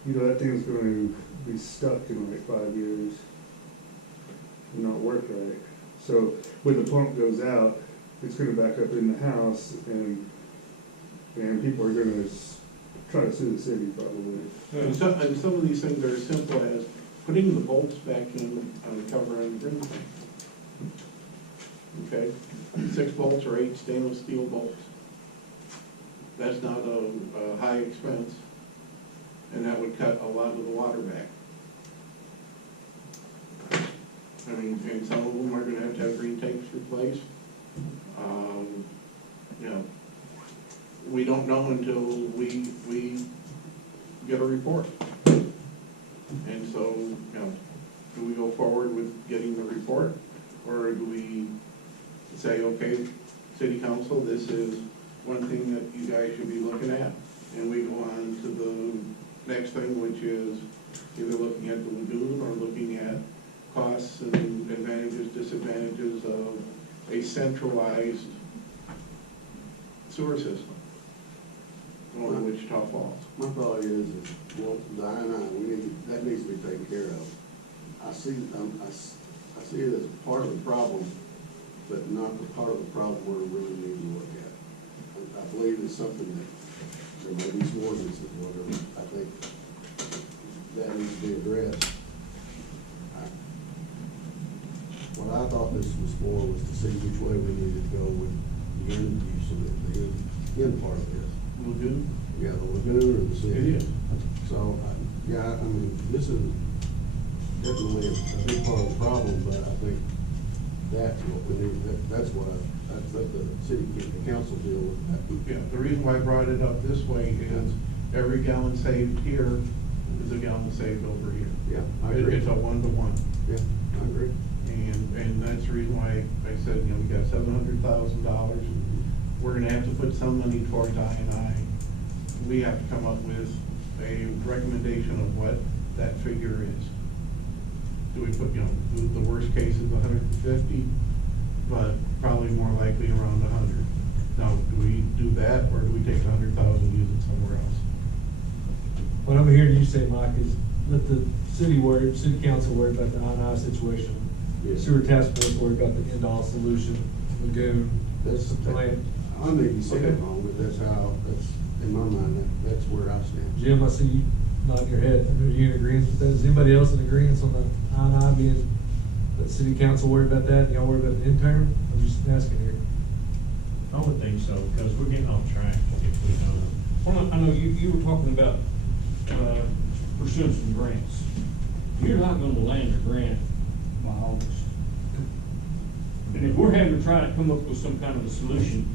that thing's gonna be stuck in like 5 years and not work right. So when the pump goes out, it's gonna back up in the house and people are gonna try to sue the city probably. And some of these things are as simple as putting the bolts back in on the cover and the ring thing. Okay? 6 bolts or 8 stainless steel bolts. That's not a high expense, and that would cut a lot of the water back. I mean, and some of them are gonna have to have green tapes replaced. We don't know until we get a report. And so, do we go forward with getting the report? Or do we say, okay, city council, this is one thing that you guys should be looking at? And we go on to the next thing, which is either looking at the lagoon or looking at costs and advantages, disadvantages of a centralized sewer system going to Wichita Falls. My thought is, well, Diana, that needs to be taken care of. I see it as part of the problem, but not the part of the problem we really need to look at. I believe it's something that there may be some ordinances or whatever. I think that needs to be addressed. what I thought this was for was to see which way we needed to go with the end use of it, the end part of this. Lagoon? Yeah, the lagoon or the city. It is. So, yeah, I mean, this is definitely a big part of the problem, but I think that's what we need, that's what I'd let the city, the council deal with that. Yeah, the reason why I brought it up this way is every gallon saved here is a gallon saved over here. Yeah, I agree. It's a one-to-one. Yeah, I agree. And that's the reason why I said, you know, we got $700,000. We're gonna have to put some money towards I&I. We have to come up with a recommendation of what that figure is. Do we put, you know, the worst case is 150, but probably more likely around 100. Now, do we do that, or do we take 100,000 and use it somewhere else? What I'm hearing you say, Mike, is let the city council worry about the I&I situation. Yes. Sewer task force worry about the end-all solution, lagoon, That's the plan. I may be saying it wrong, but that's in my mind, that's where I stand. Jim, I see you nodding your head. Are you in agreement with that? Is anybody else in agreement on the I&I being, that city council worry about that, and y'all worry about the intern? I'm just asking here. I would think so, because we're getting off track if we don't. Well, I know you were talking about, pursuing some grants. You're not gonna land a grant by August. And if we're having to try to come up with some kind of a solution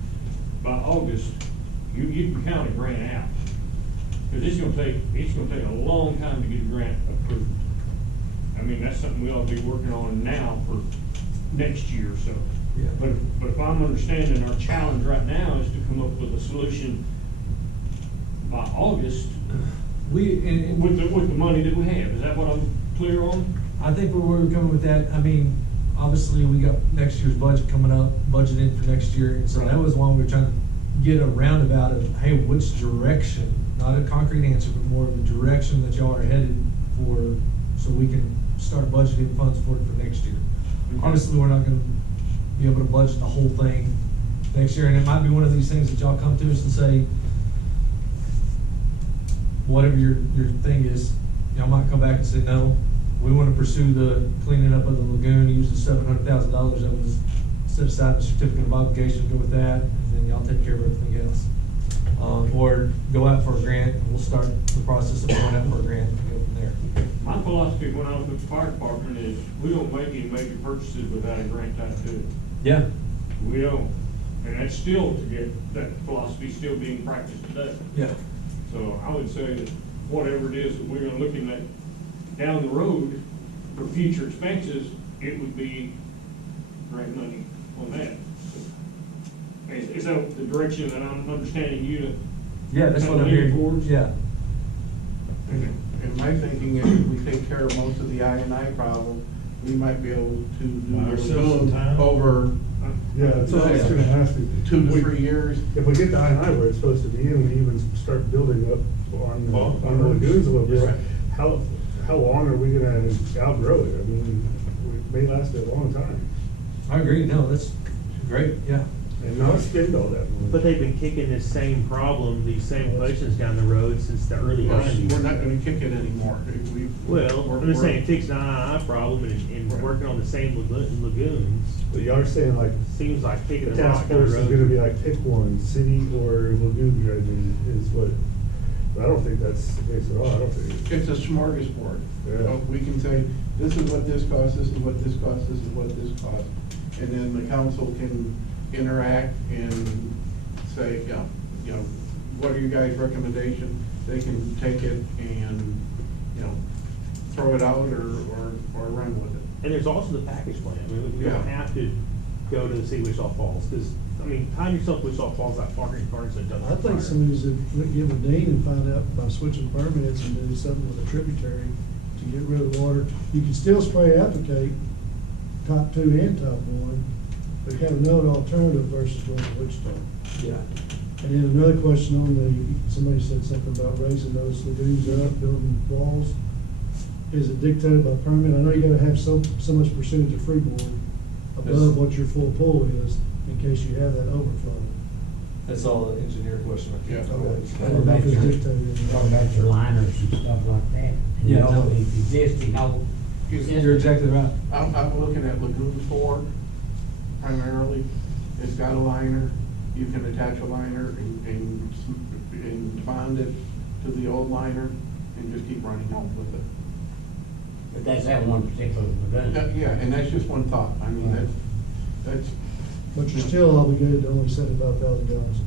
by August, you can count a grant out. Because it's gonna take a long time to get a grant approved. I mean, that's something we ought to be working on now for next year or so. Yeah. But if I'm understanding, our challenge right now is to come up with a solution by August with the money that we have. Is that what I'm clear on? I think where we're coming with that, I mean, obviously, we got next year's budget coming up, budgeted for next year, and so that was one we were trying to get a roundabout of, hey, which direction, not a concrete answer, but more of a direction that y'all are headed for, so we can start budgeting funds for it for next year. Okay. Obviously, we're not gonna be able to budget the whole thing next year, and it might be one of these things that y'all come to us and say, whatever your thing is, y'all might come back and say, no, we want to pursue the cleaning up of the lagoon, use the $700,000 that was set aside in the certificate of obligation, go with that, and then y'all take care of everything else. Or go out for a grant, and we'll start the process of going out for a grant and go from there. My philosophy when I was with the fire department is we don't make any major purchases without a grant tied to it. Yeah. We don't. And that's still that philosophy still being practiced today. Yeah. So I would say that whatever it is that we're gonna looking at down the road for future expenses, it would be grant money on that. Is that the direction that I'm understanding you to? Yeah, that's what I'm lean hearing. towards? Yeah. And my thinking is if we take care of most of the I&I problem, we might be able to do Buy ourselves some time. over Yeah, that's what I was gonna ask you. 2 to 3 years. If we get the I&I where it's supposed to be, and we even start building up on the lagoons a little bit, Right. how long are we gonna outgrow it? I mean, it may last a long time, I agree. No, that's great. Yeah. and not spend all that money. But they've been kicking this same problem, these same questions down the road since the early nineties. We're not gonna kick it anymore. Well, I'm just saying, fix the I problem and Right. working on the same lagoons. But y'all are saying like, Seems like kicking the the rock task down the force is road. gonna be like, pick one, city or lagoon dredging is what, but I don't think that's the case at all, I don't think. It's a smorgasbord. Yeah. We can say, this is what this costs, this is what this costs, this is what this costs. And then the council can interact and say, you know, what are your guys' recommendations? They can take it and, you know, throw it out or run with it. And there's also the package plan. I mean, we don't Yeah. have to go to the city of Wichita Falls, because, I mean, time yourself Wichita Falls, that parking cars that doesn't. I think somebody should get with Dean and find out by switching permits and do something with a tributary to get rid of the water. You can still spray applicate top 2 and top 1, but have another alternative versus going to Wichita. Yeah. And then another question on somebody said something about raising those lagoons up, building walls. Is it dictated by permit? I know you gotta have so much percentage of freeboard above what your full pull is, in case you have that overflow. That's all an engineer question. I can't talk about. I don't know if it's dictated. Talking about your liners and stuff like that. And Yeah, you know, no. if existing, You're exactly right. I'm looking at Lagoon 4 primarily. It's got a liner. You can attach a liner and bond it to the old liner and just keep running out with it. But that's that one particular lagoon. Yeah, and that's just one thought. I mean, that's. But you're still obligated to only 75,000 gallons,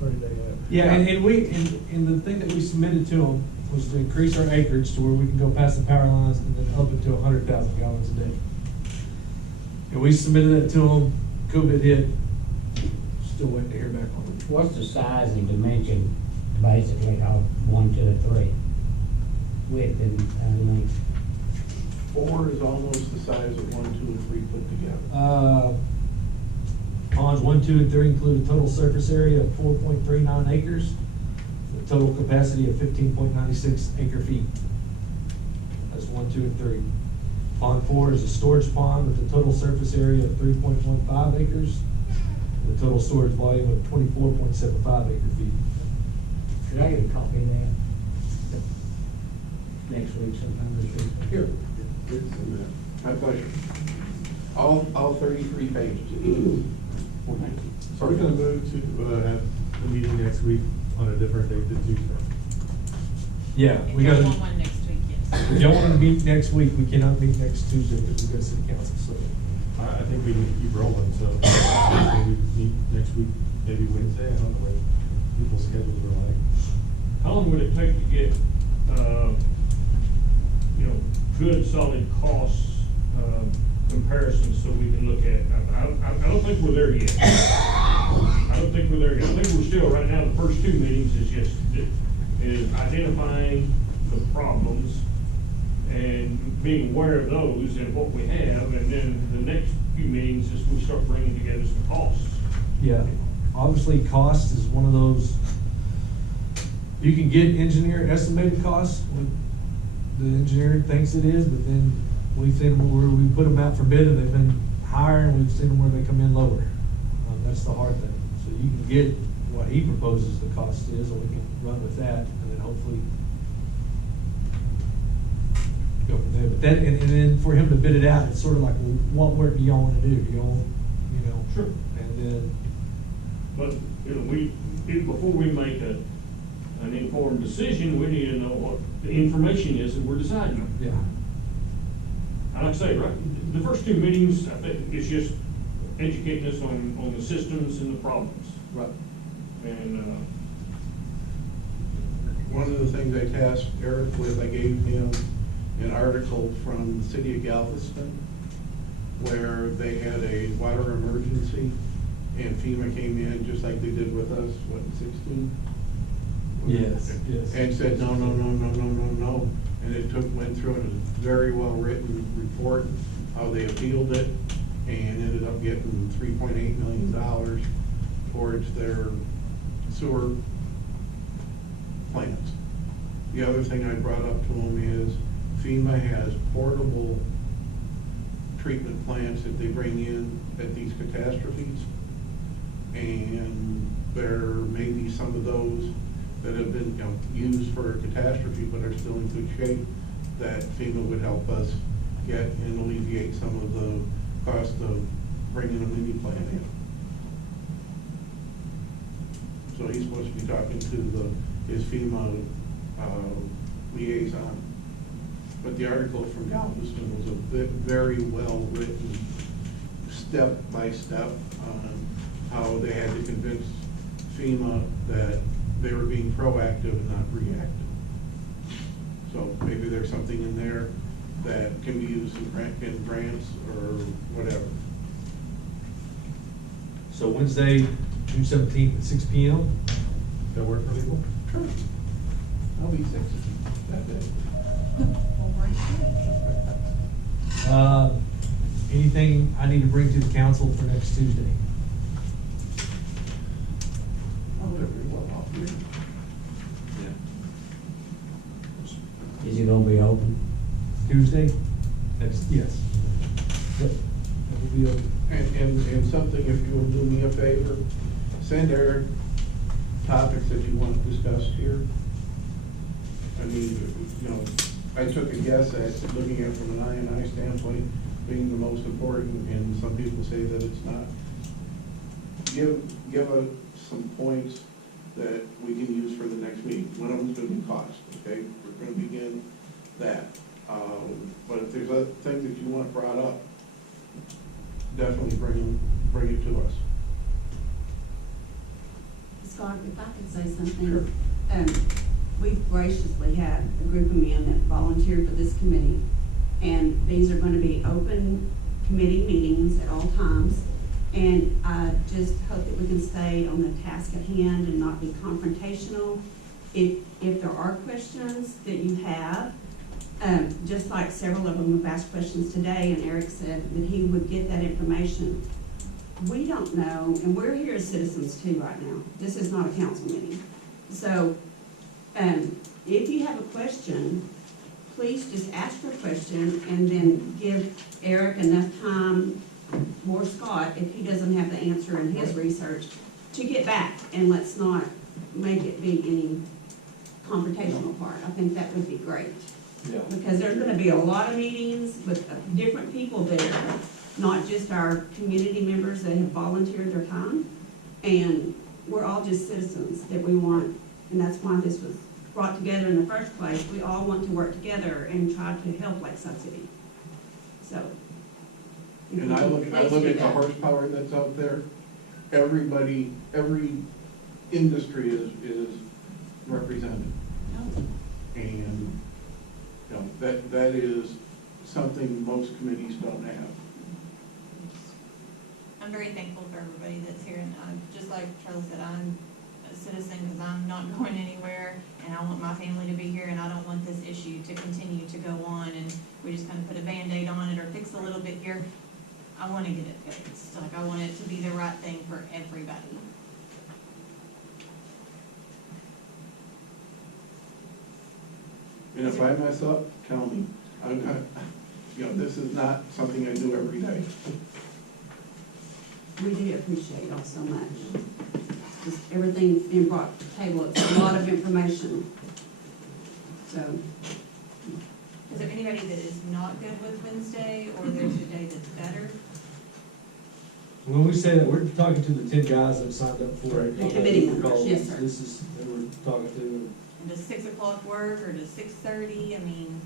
30-day average. Yeah, and the thing that we submitted to them was to increase our acreage to where we can go past the power lines and then up it to 100,000 gallons a day. And we submitted that to them, COVID hit, still waiting to hear back on it. What's the size and dimension, basically, of 1, 2, and 3? Width and length? 4 is almost the size of 1, 2, and 3 put together. Ponds 1, 2, and 3 include a total surface area of 4.39 acres, with a total capacity of 15.96 acre feet. That's 1, 2, and 3. Pond 4 is a storage pond with a total surface area of 3.15 acres, with a total storage volume of 24.75 acre feet. Could I get a copy of that? Next week sometime this week? Here. My pleasure. All 33 pages. Are we gonna move to, have the meeting next week on a different date than Tuesday? Yeah, If we you got want one next week, yes. If y'all want to meet next week, we cannot meet next Tuesday because we got city council, so. I think we need to keep rolling, so maybe we meet next week, maybe Wednesday, I don't know what people's schedules are like. How long would it take to get, good solid costs, comparisons so we can look at it? I don't think we're there yet. I don't think we're there yet. I think we're still, right now, the first 2 meetings is identifying the problems and being aware of those and what we have, and then the next few meetings is we start bringing together some costs. Yeah, obviously cost is one of those, you can get engineer estimated costs, what the engineer thinks it is, but then we've seen them where we put them out for bid and they've been higher, and we've seen them where they come in lower. That's the hard thing. So you can get what he proposes the cost is, and we can run with that, and then hopefully go from there. But that, and then for him to bid it out, it's sort of like, well, what work do y'all want to do? Do y'all, Sure. And then. But, before we make an informed decision, we need to know what the information is that we're deciding on. Yeah. And like I say, right, the first 2 meetings, I think, is just educating us on the systems and the problems. Right. And, One of the things I tasked Eric with, I gave him an article from the city of Galveston where they had a water emergency and FEMA came in just like they did with us, what, in 16? Yes, yes. And said, no. And it went through, and it was a very well-written report, how they appealed it, and ended up getting $3.8 million towards their sewer plants. The other thing I brought up to them is FEMA has portable treatment plants that they bring in at these catastrophes. And there may be some of those that have been used for a catastrophe but are still in good shape that FEMA would help us get and alleviate some of the cost of bringing a mini plant in. So he's supposed to be talking to his FEMA liaison. But the article from Galveston was a very well-written, step-by-step on how they had to convince FEMA that they were being proactive and not reactive. So maybe there's something in there that can be used in grants or whatever. So Wednesday, June 17th at 6 p.m. That work for people? Sure. I'll be 60 that day. Anything I need to bring to the council for next Tuesday? I'll live pretty well off here. Is it gonna be open? Tuesday? Yes. Yep. That will be open. And something, if you will do me a favor, send Eric topics that you want discussed here. I mean, I took a guess at looking at it from an I&I standpoint, being the most important, and some people say that it's not. Give us some points that we can use for the next meeting. One of them's gonna be cost, okay? We're gonna begin that. But if there's other things that you want brought up, definitely bring it to us. Scott, if I could say something. We've graciously had a group of men that volunteered for this committee, and these are gonna be open committee meetings at all times. And I just hope that we can stay on the task at hand and not be confrontational. If there are questions that you have, just like several of them have asked questions today, and Eric said that he would get that information. We don't know, and we're here as citizens too right now. This is not a council meeting. So, if you have a question, please just ask your question and then give Eric enough time, or Scott, if he doesn't have the answer in his research, to get back, and let's not make it be any confrontational part. I think that would be great. Yeah. Because there's gonna be a lot of meetings with different people there, not just our community members that have volunteered their time. And we're all just citizens that we want, and that's why this was brought together in the first place. We all want to work together and try to help Lakeside City. So. if And we I can look please do at the that. horsepower that's out there. Everybody, every industry is represented. And, you know, that is something most committees don't have. I'm very thankful for everybody that's here, and just like Charlie said, I'm a citizen because I'm not going anywhere, and I want my family to be here, and I don't want this issue to continue to go on, and we just kind of put a Band-Aid on it or fix a little bit here. I want to get it fixed, like I want it to be the right thing for everybody. And if I mess up, tell me. I'm not, you know, this is not something I do every day. We do appreciate y'all so much. Just everything being brought to the table, it's a lot of information. So, Is there anybody that is not good with Wednesday, or there's a day that's better? When we say that, we're talking to the 10 guys that signed up for it. The committee members, yes, sir. This is, that we're talking to. And does 6 o'clock work, or does 6:30? I mean,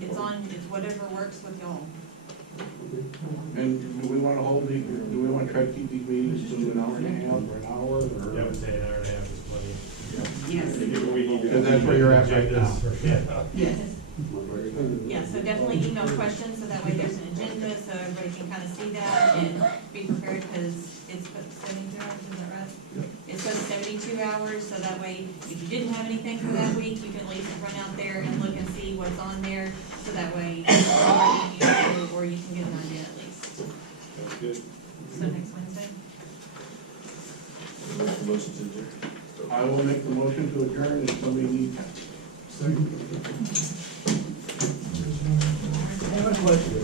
it's whatever works with y'all. And do we want to try to keep these meetings to an hour and a half or an hour, or? Yeah, I would say an hour and a half is plenty. yes, Because that's where you're at right now. yes. Yeah, so definitely email questions, so that way there's an agenda, so everybody can kind of see that and be prepared, because it's put 72 hours, is that right? Yep. It's put 72 hours, so that way, if you didn't have anything for that week, you can at least run out there and look and see what's on there, so that way, or you can get an idea at least. That's good. So next Wednesday? Motion to adjourn. I will make the motion to adjourn if somebody needs. I have a question.